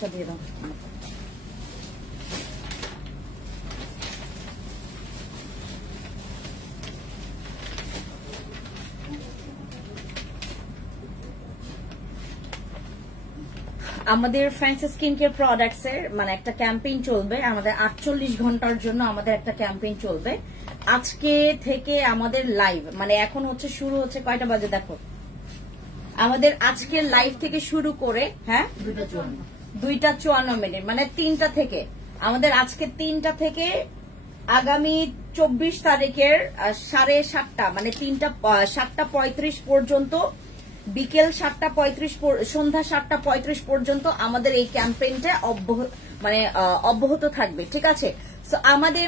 দিয়ে দাও। আমাদের ফ্যান্সি স্কিন কেয়ার প্রোডাক্টস এর মানে একটা ক্যাম্পেইন চলবে, আমাদের 48 ঘন্টার জন্য আমাদের একটা ক্যাম্পেইন চলবে। আজকে থেকে আমাদের লাইভ মানে এখন হচ্ছে শুরু হচ্ছে কয়টা বাজে দেখো, আমাদের আজকের লাইভ থেকে শুরু করে 2:54 মানে 3টা থেকে আমাদের আজকে 3টা থেকে আগামী 24 তারিখের 7:30 মানে 7:35 পর্যন্ত, বিকেল 7:35 সন্ধ্যা 7:35 পর্যন্ত আমাদের এই ক্যাম্পেইনটা অব্যাহত থাকবে, ঠিক আছে? সো আমাদের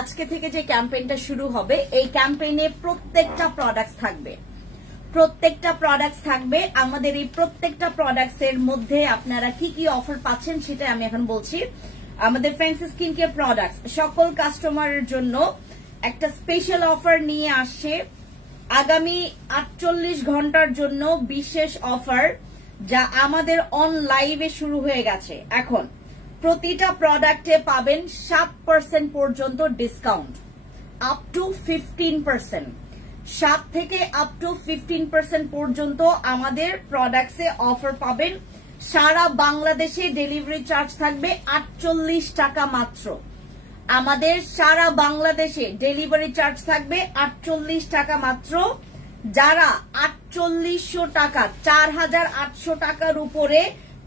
আজকে থেকে যে ক্যাম্পেইনটা শুরু হবে, এই ক্যাম্পেইনে প্রত্যেকটা প্রোডাক্টস থাকবে। আমাদের এই প্রত্যেকটা প্রোডাক্টস এর মধ্যে আপনারা কি কি অফার পাচ্ছেন সেটা আমি এখন বলছি। আমাদের ফ্যান্সি স্কিন কেয়ার প্রোডাক্টস সকল কাস্টমারের জন্য একটা স্পেশাল অফার নিয়ে আসছে। আগামী 48 ঘন্টার জন্য বিশেষ অফার, যা আমাদের অন লাইভে শুরু হয়ে গেছে। এখন প্রতিটা প্রোডাক্টে পাবেন 7% পর্যন্ত ডিসকাউন্ট, আপ টু 15%। 7 থেকে আপ টু 15% পর্যন্ত আমাদের প্রোডাক্টসে অফার পাবেন। সারা বাংলাদেশে ডেলিভারি চার্জ থাকবে 48 টাকা মাত্র। আমাদের সারা বাংলাদেশে ডেলিভারি চার্জ থাকবে 48 টাকা মাত্র। যারা 4800 টাকা 4800 টাকার উপরে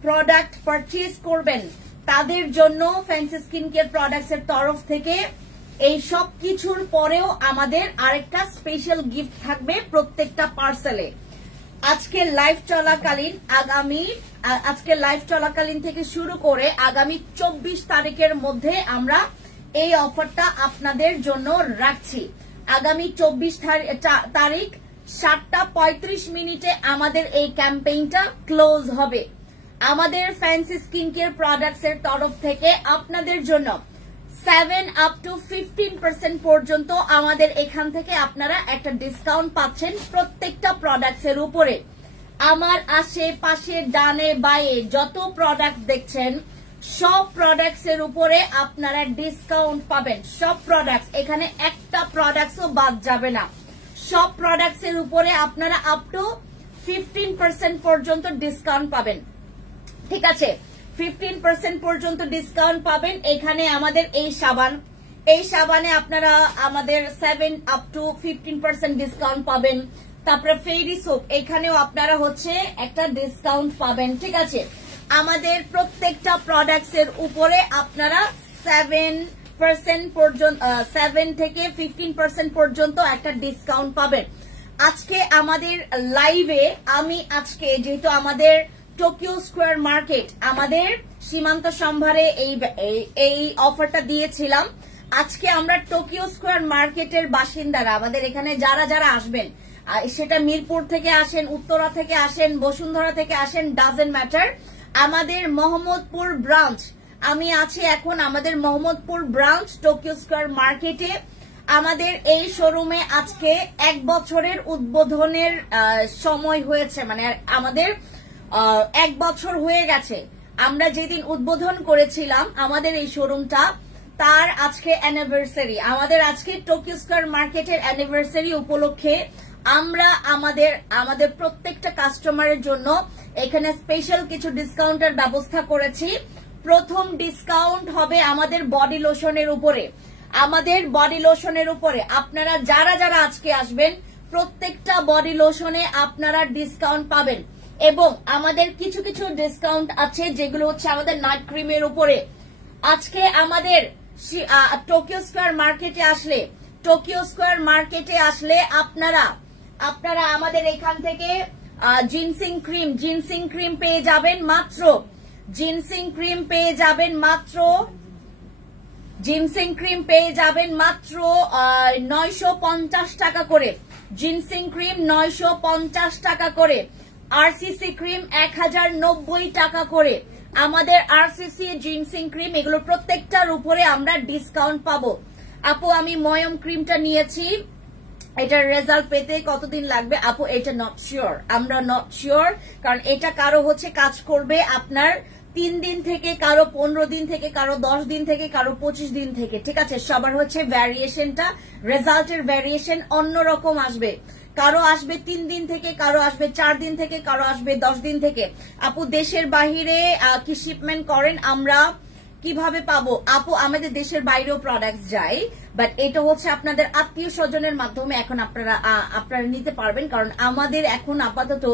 প্রোডাক্ট পারচেজ করবেন, তাদের জন্য ফ্যান্সি স্কিন কেয়ার প্রোডাক্টস এর তরফ থেকে এই সব কিছুর পরেও আমাদের আরেকটা স্পেশাল গিফট থাকবে প্রত্যেকটা পার্সেলে। আজকে লাইভ চলাকালীন থেকে শুরু করে আগামী 24 তারিখের মধ্যে আমরা এই অফারটা আপনাদের জন্য রাখছি। আগামী 24 তারিখ 7:35 আমাদের এই ক্যাম্পেইনটা ক্লোজ হবে। আমাদের ফ্যান্সি স্কিন কেয়ার প্রোডাক্টস এর তরফ থেকে আপনাদের জন্য 7 আপ টু 15% পর্যন্ত আমাদের এখান থেকে আপনারা একটা ডিসকাউন্ট পাচ্ছেন প্রত্যেকটা প্রোডাক্টস এর উপরে। আমার আশেপাশে ডানে বায়ে যত প্রোডাক্ট দেখছেন, সব প্রোডাক্টস এর উপরে আপনারা ডিসকাউন্ট পাবেন। সব প্রোডাক্টস, এখানে একটা প্রোডাক্টসও বাদ যাবে না। সব প্রোডাক্টস এর উপরে আপনারা আপ টু 15% পর্যন্ত ডিসকাউন্ট পাবেন, ঠিক আছে? 15% পর্যন্ত ডিসকাউন্ট পাবেন। এখানে আমাদের এই সাবানে আপনারা আমাদের 7 আপ টু 15% ডিসকাউন্ট পাবেন। তারপরে ফেরি সোপ, এখানেও আপনারা হচ্ছে একটা ডিসকাউন্ট পাবেন, ঠিক আছে? আমাদের প্রত্যেকটা প্রোডাক্টস এর উপরে আপনারা 7% পর্যন্ত 7 থেকে 15% পর্যন্ত একটা ডিসকাউন্ট পাবেন। আজকে আমাদের লাইভে যেহেতু আমাদের টোকিও স্কোয়ার মার্কেট আমাদের সীমান্ত সম্ভারে এই অফারটা দিয়েছিলাম। আজকে আমরা টোকিও স্কোয়ার মার্কেটের বাসিন্দারা, আমাদের এখানে যারা আসবেন, সেটা মিরপুর থেকে আসেন, উত্তরা থেকে আসেন, বসুন্ধরা থেকে আসেন, ডাজেন্ট ম্যাটার। আমাদের মোহাম্মদপুর ব্রাঞ্চ, আমি আছি এখন আমাদের মোহাম্মদপুর ব্রাঞ্চ টোকিও স্কোয়ার মার্কেটে। আমাদের এই শোরুমে আজকে 1 বছরের উদ্বোধনের সময় হয়েছে, মানে আমাদের 1 বছর হয়ে গেছে। আমরা যেদিন উদ্বোধন করেছিলাম আমাদের এই শোরুমটা, তার আজকে অ্যানিভার্সারি। আমাদের আজকে টোকিও স্কোয়ার মার্কেটের অ্যানিভার্সারি উপলক্ষে আমরা আমাদের প্রত্যেকটা কাস্টমারের জন্য এখানে স্পেশাল কিছু ডিসকাউন্টের ব্যবস্থা করেছি। প্রথম ডিসকাউন্ট হবে আমাদের বডি লোশনের উপরে। আপনারা যারা আজকে আসবেন, প্রত্যেকটা বডি লোশনে আপনারা ডিসকাউন্ট পাবেন। এবং আমাদের কিছু ডিসকাউন্ট আছে যেগুলো হচ্ছে আমাদের নাইট ক্রিমের উপরে। আজকে আমাদের টোকিও স্কোয়ার মার্কেটে আসলে আপনারা আমাদের এখান থেকে জিনসিং ক্রিম পেয়ে যাবেন মাত্র 950 টাকা করে। জিনসিং ক্রিম 950 টাকা করে। আরসিসি ক্রিম 1090 টাকা করে। আমাদের আরসিসি জিনসিং ক্রিম এগুলো প্রত্যেকটার উপরে আমরা ডিসকাউন্ট পাবো। আপু, আমি ময়ম ক্রিমটা নিয়েছি, এটার রেজাল্ট পেতে কতদিন লাগবে? আপু, এটা আমরা নট শিওর, কারণ এটা কারো হচ্ছে কাজ করবে আপনার 3 দিন থেকে, কারো 15 দিন থেকে, কারো 10 দিন থেকে, কারো 25 দিন থেকে, ঠিক আছে? সবার হচ্ছে ভ্যারিয়েশনটা, রেজাল্টের ভ্যারিয়েশন অন্যরকম আসবে। কারো আসবে 3 দিন থেকে, কারো আসবে 4 দিন থেকে, কারো আসবে 10 দিন থেকে। আপু দেশের বাহিরে কি শিপমেন্ট করেন? আমরা কিভাবে পাবো? আপু আমাদের দেশের বাইরেও প্রোডাক্টস যায়, বাট এটা হচ্ছে আপনাদের আত্মীয় স্বজনের মাধ্যমে এখন আপনারা নিতে পারবেন, কারণ আমাদের এখন আপাতত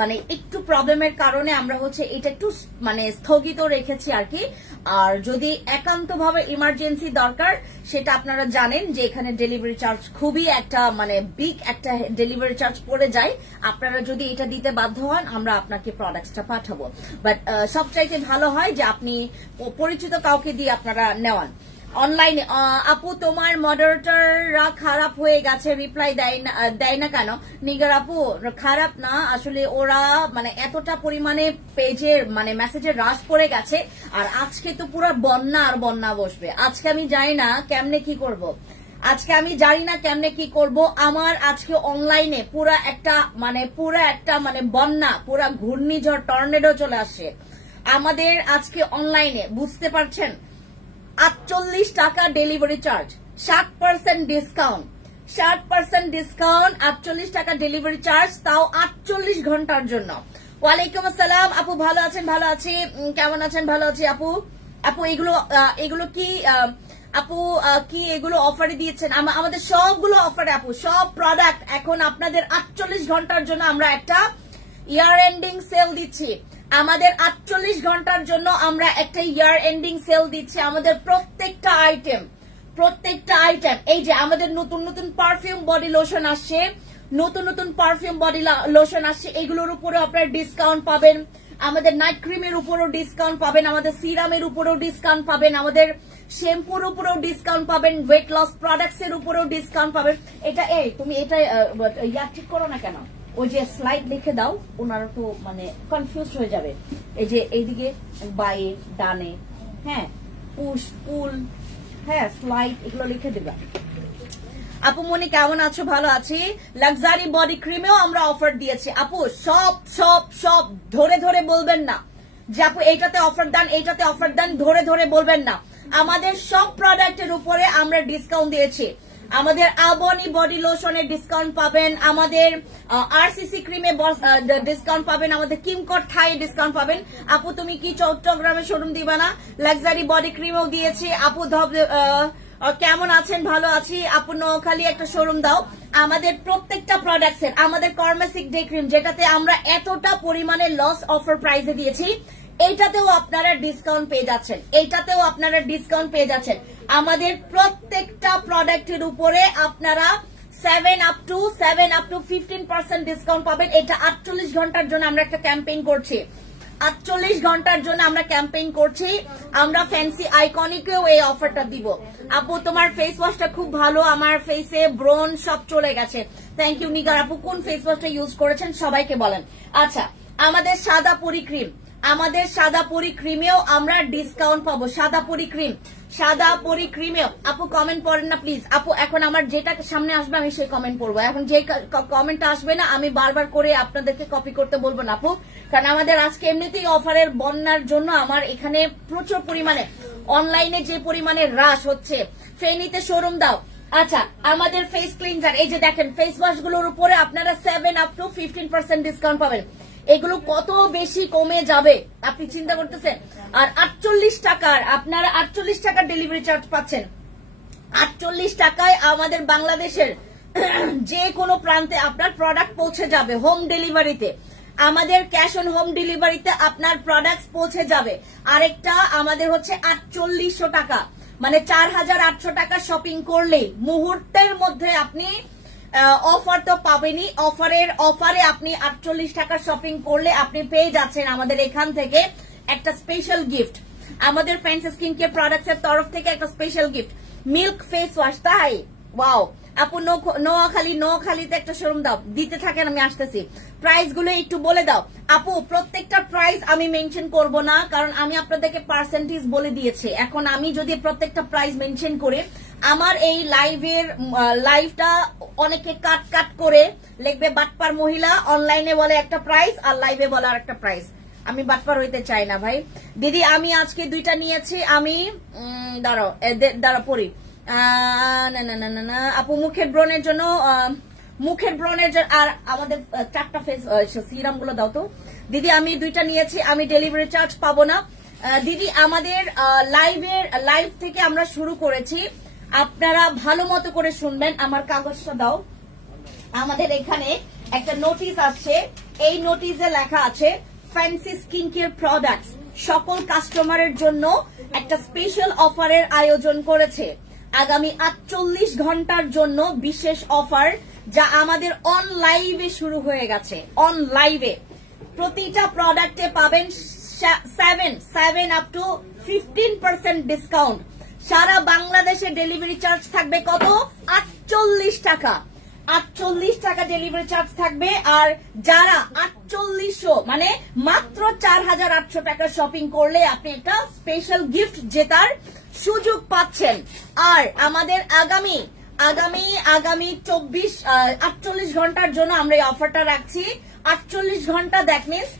মানে একটু প্রবলেমের কারণে আমরা হচ্ছে এটা একটু মানে স্থগিত রেখেছি আর কি। আর যদি একান্তভাবে ইমার্জেন্সি দরকার, সেটা আপনারা জানেন যে এখানে ডেলিভারি চার্জ খুবই একটা মানে বিগ একটা ডেলিভারি চার্জ পড়ে যায়। আপনারা যদি এটা দিতে বাধ্য হন, আমরা আপনাকে প্রোডাক্টসটা পাঠাবো, বাট সবচাইতে ভালো হয় যে আপনি পরিচিত কাউকে দিয়ে আপনারা নেওয়ান অনলাইনে। আপু তোমার মডারেটররা খারাপ হয়ে গেছে, রিপ্লাই দেয় না কেন? নিগার আপু খারাপ না, আসলে ওরা মানে এতটা পরিমাণে পেজের মানে মেসেজের রাশ পড়ে গেছে, আর আজকে তো পুরো বন্যা আর বন্যা বসবে। আজকে আমি জানি না কেমনে কি করব, আমার আজকে অনলাইনে পুরা একটা মানে বন্যা, পুরা ঘূর্ণিঝড় টর্নেডো চলে আসছে আমাদের আজকে অনলাইনে, বুঝতে পারছেন? 48 টাকা ডেলিভারি চার্জ, 60% ডিসকাউন্ট, 48 টাকা ডেলিভারি চার্জ, তাও 48 ঘন্টার জন্য। ওয়ালাইকুম আসসালাম আপু, ভালো আছেন? ভালো আছি, কেমন আছেন? ভালো আছি আপু। আপু এগুলো কি আপু কি এগুলো অফারে দিয়েছেন? আমাদের সবগুলো অফারে আপু, সব প্রোডাক্ট এখন আপনাদের 48 ঘন্টার জন্য আমরা একটা ইয়ার এন্ডিং সেল দিচ্ছি। আমাদের 48 ঘন্টার জন্য আমরা একটা ইয়ার এন্ডিং সেল দিচ্ছি। আমাদের প্রত্যেকটা আইটেম এই যে আমাদের নতুন নতুন পারফিউম বডি লোশন আসছে, এগুলোর উপরে আপনারা ডিসকাউন্ট পাবেন। আমাদের নাইট ক্রিমের উপরও ডিসকাউন্ট পাবেন, আমাদের সিরামের উপরও ডিসকাউন্ট পাবেন, আমাদের শ্যাম্পুর উপরও ডিসকাউন্ট পাবেন, ওয়েট লস প্রোডাক্টস এর উপরও ডিসকাউন্ট পাবেন। এটা তুমি এটা ঠিক করো না কেন? ওই যে স্লাইড লিখে দাও, ওনারা তো মানে কনফিউজ হয়ে যাবে। এই যে এইদিকে বায়ে ডানে, হ্যাঁ, পুশ পুল, হ্যাঁ, স্লাইড, এগুলো লিখে দেবা। আপু মনি কেমন আছো? ভালো আছি। লাক্সারি বডি ক্রিমেও আমরা অফার দিয়েছি আপু। সব ধরে ধরে বলবেন না যে আপু এইটাতে অফার দেন, এইটাতে অফার দেন, ধরে ধরে বলবেন না। আমাদের সব প্রোডাক্টের উপরে আমরা ডিসকাউন্ট দিয়েছি। আমাদের আবনি বডি লোশনে ডিসকাউন্ট পাবেন, আমাদের আরসিসি ক্রিমে ডিসকাউন্ট পাবেন, আমাদের কিমকট থাই ডিসকাউন্ট পাবেন। আপু তুমি কি চট্টগ্রামে শোরুম দিবা না? লাক্সারি বডি ক্রিমও দিয়েছি আপু। কেমন আছেন? ভালো আছি আপু। নোয়াখালী একটা শোরুম দাও। আমাদের প্রত্যেকটা প্রোডাক্টসের, আমাদের কর্মাসিক ডে ক্রিম যেটাতে আমরা এতটা পরিমাণে লস অফার প্রাইসে দিয়েছি, এইটাতেও আপনারা ডিসকাউন্ট পেয়ে যাচ্ছেন। আমাদের প্রত্যেকটা প্রোডাক্টের উপরে আপনারা 7 up to 15% ডিসকাউন্ট পাবেন। এটা 48 ঘন্টার জন্য আমরা একটা ক্যাম্পেইন করছি। 48 ঘন্টার জন্য আমরা ক্যাম্পেইন করছি। আমরা ফ্যান্সি আইকনিকেও এই অফারটা দিব। আপু তোমার ফেস ওয়াশটা খুব ভালো, আমার ফেসে ব্রন সব চলে গেছে। থ্যাংক ইউ নিগার আপু। কোন ফেস ওয়াশটা ইউজ করেছেন সবাইকে বলেন। আচ্ছা, আমাদের সাদা পরি ক্রিমেও আমরা ডিসকাউন্ট পাবো। সাদা পরি ক্রিমেও আপু কমেন্ট পড়েন না প্লিজ আপু। এখন আমার যেটা সামনে আসবে আমি সেই কমেন্ট পড়বো। এখন যে কমেন্ট আসবে না আমি বারবার করে আপনাদেরকে কপি করতে বলবো না আপু, কারণ আমাদের আজকে এমনিতেই অফারের বন্যার জন্য আমার এখানে প্রচুর পরিমাণে অনলাইনে যে পরিমাণে হ্রাস হচ্ছে। ফেনীতে শোরুম দাও। আচ্ছা, আমাদের ফেস ক্লিনজার, এই যে দেখেন ফেস ওয়াশ গুলোর উপরে আপনারা 7 up to 15% ডিসকাউন্ট পাবেন। এগুলো কত বেশি কমে যাবে আপনি চিন্তা করতেছেন। আর 48 টাকার আপনারা 48 টাকার ডেলিভারি চার্জ পাচ্ছেন। 48 টাকায় আমাদের বাংলাদেশের যে কোনো প্রান্তে আপনার প্রোডাক্ট পৌঁছে যাবে হোম ডেলিভারিতে। আমাদের ক্যাশ অন হোম ডেলিভারিতে আপনার প্রোডাক্ট পৌঁছে যাবে। আরেকটা আমাদের হচ্ছে 4800 টাকা, মানে 4800 টাকা শপিং করলে মুহূর্তের মধ্যে আপনি অফার তো পাবেনই। অফারে আপনি 48 টাকা শপিং করলে আপনি পেয়ে যাচ্ছেন আমাদের এখান থেকে একটা স্পেশাল গিফট। আমাদের ফ্রেন্ডস স্কিন কেয়ার প্রোডাক্টস এর তরফ থেকে একটা special gift, milk face wash. তাই ওয়াও আপু। নোয়াখালীতে একটা শোরুম দাও, দিতে থাকেন, আমি আসতেছি। প্রাইস গুলো একটু বলে দাও আপু। প্রত্যেকটা প্রাইস আমি মেনশন করব না, কারণ আমি আপনাদেরকে পার্সেন্টেজ বলে দিয়েছি। এখন আমি যদি প্রত্যেকটা প্রাইস মেনশন করে আমার এই লাইভটা অনেকে কাট করে লিখবে বাটপার মহিলা, অনলাইনে বলে একটা প্রাইস আর লাইভে বলে আর একটা প্রাইস। আমি বাটপার হইতে চাই না ভাই। দিদি আমি আজকে 2টা নিয়েছি, আমি দাঁড়াও পড়ি। না আপু মুখের ব্রণের জন্য আর আমাদের 4টা ফেস সিরাম গুলো দাও তো। দিদি আমি 2টা নিয়েছি, আমি ডেলিভারি চার্জ পাবো না। দিদি আমাদের লাইভ থেকে আমরা শুরু করেছি, আপনারা ভালো মতো করে শুনবেন। আমার কাগজটা দাও। আমাদের এখানে একটা নোটিশ আসছে, এই নোটিশে লেখা আছে ফ্যান্সি স্কিন কেয়ার প্রোডাক্টস সকল কাস্টমারের জন্য একটা স্পেশাল অফারের আয়োজন করেছে। আগামী 48 ঘন্টার জন্য বিশেষ অফার, যা আমাদের অন লাইভে শুরু হয়ে গেছে। অন লাইভে প্রতিটা প্রোডাক্টে পাবেন 7 আপ টু 15% ডিসকাউন্ট। সারা বাংলাদেশে ডেলিভারি চার্জ থাকবে কত? 48 টাকা। 48 টাকা ডেলিভারি চার্জ থাকবে। আর যারা 4800 মানে মাত্র 4800 টাকা শপিং করলে আপনি একটা স্পেশাল গিফট জেতার সুযোগ পাচ্ছেন। আর আমাদের আগামী 48 ঘন্টার জন্য আমরা এই অফারটা রাখছি। 48 ঘন্টা দ্যাট মিনস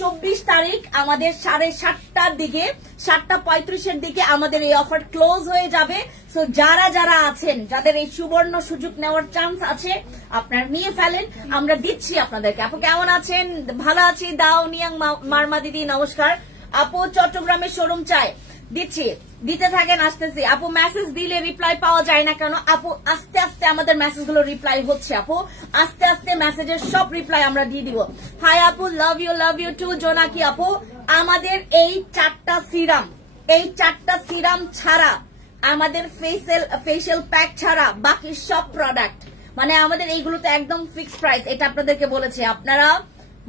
24 তারিখ আমাদের 7:30টার দিকে, 7:35-এর দিকে আমাদের এই অফার ক্লোজ হয়ে যাবে। সো যারা যারা আছেন, যাদের এই সুবর্ণ সুযোগ নেওয়ার চান্স আছে, আপনারা নিয়ে ফেলেন, আমরা দিচ্ছি আপনাদেরকে। আপু কেমন আছেন? ভালো আছি। দাও নিয়াং মারমা দিদি নমস্কার। আপু চট্টগ্রামের শোরুম চাই, দিচ্ছি, দিতে থাকেন, আসতেছি। আপু মেসেজ দিলে রিপ্লাই পাওয়া যায় না কেন? আপু আস্তে আস্তে আমাদের মেসেজ গুলো রিপ্লাই হচ্ছে। আপু আস্তে আস্তে মেসেজের সব রিপ্লাই আমরা দিয়ে দিব। হাই আপু, লাভ ইউ টু। জোনাকি আপু আমাদের এই 4টা সিরাম ছাড়া, আমাদের ফেশিয়াল প্যাক ছাড়া বাকি সব প্রোডাক্ট, মানে আমাদের এইগুলোতে একদম ফিক্সড প্রাইস। এটা আপনাদেরকে বলেছে, আপনারা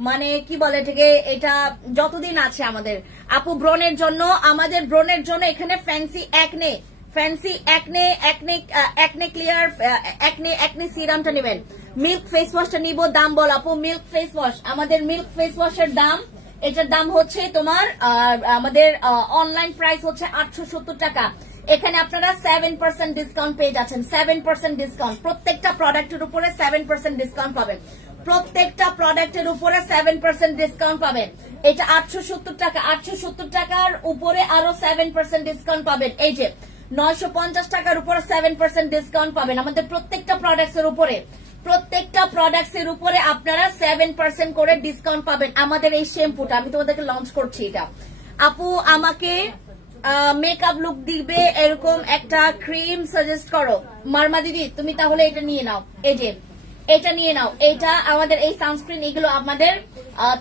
মানে কি বলে এটাকে, এটা যতদিন আছে আমাদের। আপু ব্রণের জন্য, আমাদের ব্রণের জন্য এখানে ফ্যান্সি একনে ক্লিয়ার একনে সিরামটা নেবেন। মিল্ক ফেস ওয়াশটা নিব, দাম বল আপু। মিল্ক ফেস ওয়াশ, আমাদের মিল্ক ফেস ওয়াশের দাম, এটার দাম হচ্ছে তোমার আমাদের অনলাইন প্রাইস হচ্ছে 870 টাকা। এখানে আপনারা 7% ডিসকাউন্ট পেয়ে যাচ্ছেন। 7% ডিসকাউন্ট, প্রত্যেকটা প্রোডাক্টের উপরে 7% ডিসকাউন্ট পাবেন। প্রত্যেকটা প্রোডাক্টের উপরে 7% ডিসকাউন্ট পাবেন। এটা 870 টাকা, 870 টাকার উপরে আরো 7% ডিসকাউন্ট পাবেন। এই যে 950 টাকার উপরে 7% ডিসকাউন্ট পাবেন। আমাদের প্রত্যেকটা প্রোডাক্টসের উপরে আপনারা 7% করে ডিসকাউন্ট পাবেন। আমাদের এই শ্যাম্পুটা আমি তোমাদেরকে লঞ্চ করছি। এটা আপু আমাকে মেকআপ লুক দিবে এরকম একটা ক্রিম সাজেস্ট করো। মারমা দিদি তুমি তাহলে এটা নিয়ে নাও, এই যে এটা নিয়ে নাও। এটা আমাদের এই সানস্ক্রিন, এগুলো আমাদের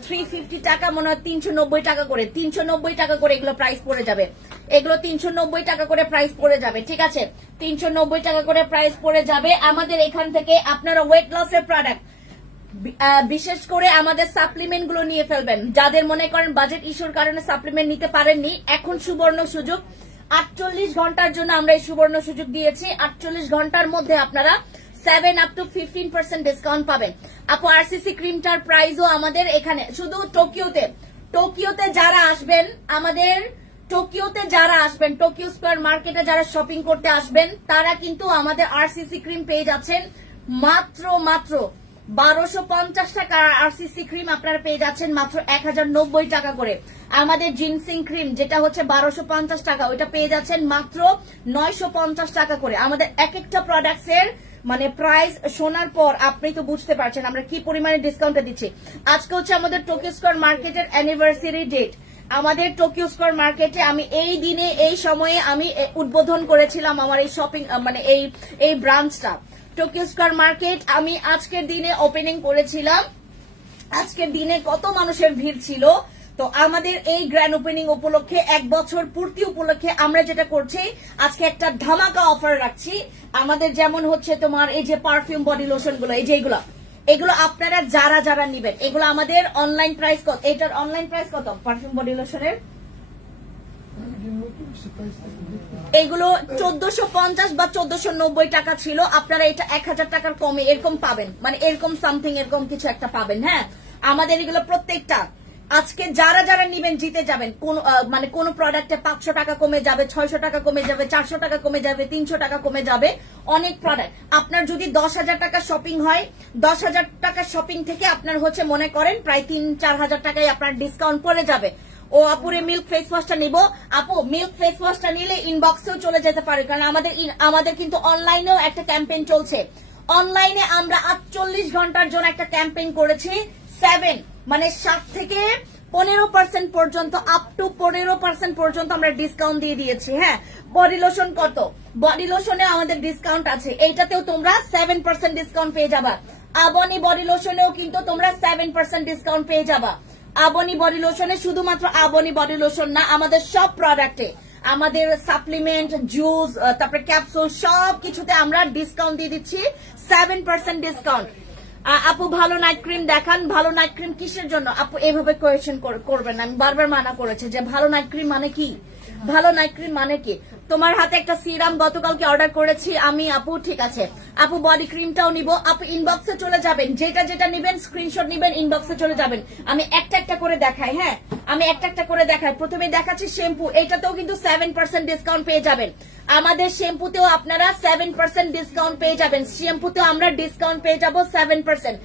350 টাকা, মনে হয় 390 টাকা করে, 390 টাকা করে এগুলো প্রাইস পড়ে যাবে। এগুলো 390 টাকা করে প্রাইস পড়ে যাবে, ঠিক আছে? 390 টাকা করে প্রাইস পড়ে যাবে। আমাদের এখান থেকে আপনারা ওয়েট লসের প্রোডাক্ট, বিশেষ করে আমাদের সাপ্লিমেন্ট গুলো নিয়ে ফেলবেন। যাদের মনে করেন বাজেট ইস্যুর কারণে সাপ্লিমেন্ট নিতে পারেননি, এখন সুবর্ণ সুযোগ। 48 ঘন্টার জন্য আমরা এই সুবর্ণ সুযোগ দিয়েছি। 48 ঘন্টার মধ্যে আপনারা 7 আপ টু 15% ডিসকাউন্ট পাবেন। আপু আরসিসি ক্রিমটার প্রাইসও আমাদের এখানে, শুধু টোকিওতে যারা আসবেন, আমাদের টোকিও স্কয়ার মার্কেটে যারা শপিং করতে আসবেন, তারা কিন্তু আমাদের আরসিসি ক্রিম পেয়ে যাচ্ছেন মাত্র 1250 টাকা। আরসিসি ক্রিম আপনারা পেয়ে যাচ্ছেন মাত্র 1090 টাকা করে। আমাদের জিনসিং ক্রিম যেটা হচ্ছে 1250 টাকা, ওইটা পেয়ে যাচ্ছেন মাত্র 950 টাকা করে। আমাদের এক একটা প্রোডাক্টস এর মানে প্রাইস শোনার পর আপনি তো বুঝতে পারছেন আমরা কি পরিমাণে ডিসকাউন্ট দিচ্ছি। আজকে হচ্ছে আমাদের টোকিও স্কয়ার মার্কেটের অ্যানিভার্সারি ডেট। আমাদের টোকিও স্কয়ার মার্কেটে আমি এই দিনে এই সময়ে আমি উদ্বোধন করেছিলাম আমার এই শপিং মানে এই ব্রাঞ্চটা। টোকিও স্কয়ার মার্কেট আমি আজকের দিনে ওপেনিং করেছিলাম। আজকের দিনে কত মানুষের ভিড় ছিল। তো আমাদের এই গ্র্যান্ড ওপেনিং উপলক্ষে, 1 বছর পূর্তি উপলক্ষে আমরা যেটা করছি, আজকে একটা ধামাকা অফার রাখছি। আমাদের যেমন হচ্ছে তোমার এই যে পারফিউম বডি লোশন গুলো, এই যে এগুলো আপনারা যারা যারা নিবেন, এগুলো আমাদের অনলাইন প্রাইস কত? এটার অনলাইন প্রাইস কত পারফিউম বডি লোশনের? এগুলো 1450 বা 1490 টাকা ছিল। আপনারা এটা 1000 টাকার কমে এরকম পাবেন, মানে এরকম সামথিং এরকম কিছু একটা পাবেন। হ্যাঁ, আমাদের এগুলো প্রত্যেকটা আজকে যারা যারা নিবেন জিতে যাবেন। কোন মানে কোন প্রোডাক্টে 500 টাকা কমে যাবে, 600 টাকা কমে যাবে, 400 টাকা কমে যাবে, 300 টাকা কমে যাবে, অনেক প্রোডাক্ট। আপনার যদি 10,000 টাকা শপিং হয়, 10,000 টাকা শপিং থেকে আপনার হচ্ছে মনে করেন প্রায় 3-4 হাজার টাকায় আপনার ডিসকাউন্ট পড়ে যাবে। ও আপুরে মিল্ক ফেস ওয়াশটা নিব, আপু মিল্ক ফেস ওয়াশটা নিলে ইনবক্সেও চলে যেতে পারে, কারণ আমাদের কিন্তু অনলাইনেও একটা ক্যাম্পেইন চলছে। অনলাইনে আমরা 48 ঘন্টার জন্য একটা ক্যাম্পেইন করেছি। 7 মানে 7 থেকে 15% পর্যন্ত, আপ টু 15% পর্যন্ত আমরা ডিসকাউন্ট দিয়ে দিয়েছি। হ্যাঁ, বডি লোশন কত, বডি লোশনে আমাদের ডিসকাউন্ট আছে, এইটাতেও তোমরা 7% ডিসকাউন্ট পেয়ে যাবা। আবনি বডি লোশনেও কিন্তু তোমরা 7% ডিসকাউন্ট পেয়ে যাবা। আবনি বডি লোশনে শুধুমাত্র আবনি বডি লোশন না, আমাদের সব প্রোডাক্টে, আমাদের সাপ্লিমেন্ট, জুস, তারপরে ক্যাপসুল, সব কিছুতে আমরা ডিসকাউন্ট দিয়ে দিচ্ছি, 7% ডিসকাউন্ট। আপু ভালো নাইট ক্রিম দেখান। ভালো নাইট ক্রিম কিসের জন্য আপু এভাবে কোয়েশ্চেন করবেন? আমি বারবার মানা করেছি যে ভালো নাইট ক্রিম মানে কি, ভালো নাইট ক্রিম মানে কি। তোমার হাতে একটা সিরাম গতকালকে অর্ডার করেছি আমি আপু, ঠিক আছে আপু, বডি ক্রিমটাও নিব। আপু ইনবক্সে চলে যাবেন, যেটা যেটা নিবেন স্ক্রিনশট নিবেন, ইনবক্সে চলে যাবেন। আমি একটা একটা করে দেখাই। হ্যাঁ, আমি একটা একটা করে দেখাই। প্রথমে দেখাচ্ছি শ্যাম্পু, এটাতেও কিন্তু 7% ডিসকাউন্ট পেয়ে যাবেন। আমাদের শ্যাম্পুতেও আপনারা 7% ডিসকাউন্ট পেয়ে যাবেন। শ্যাম্পুতেও আমরা ডিসকাউন্ট পেয়ে যাব 7%।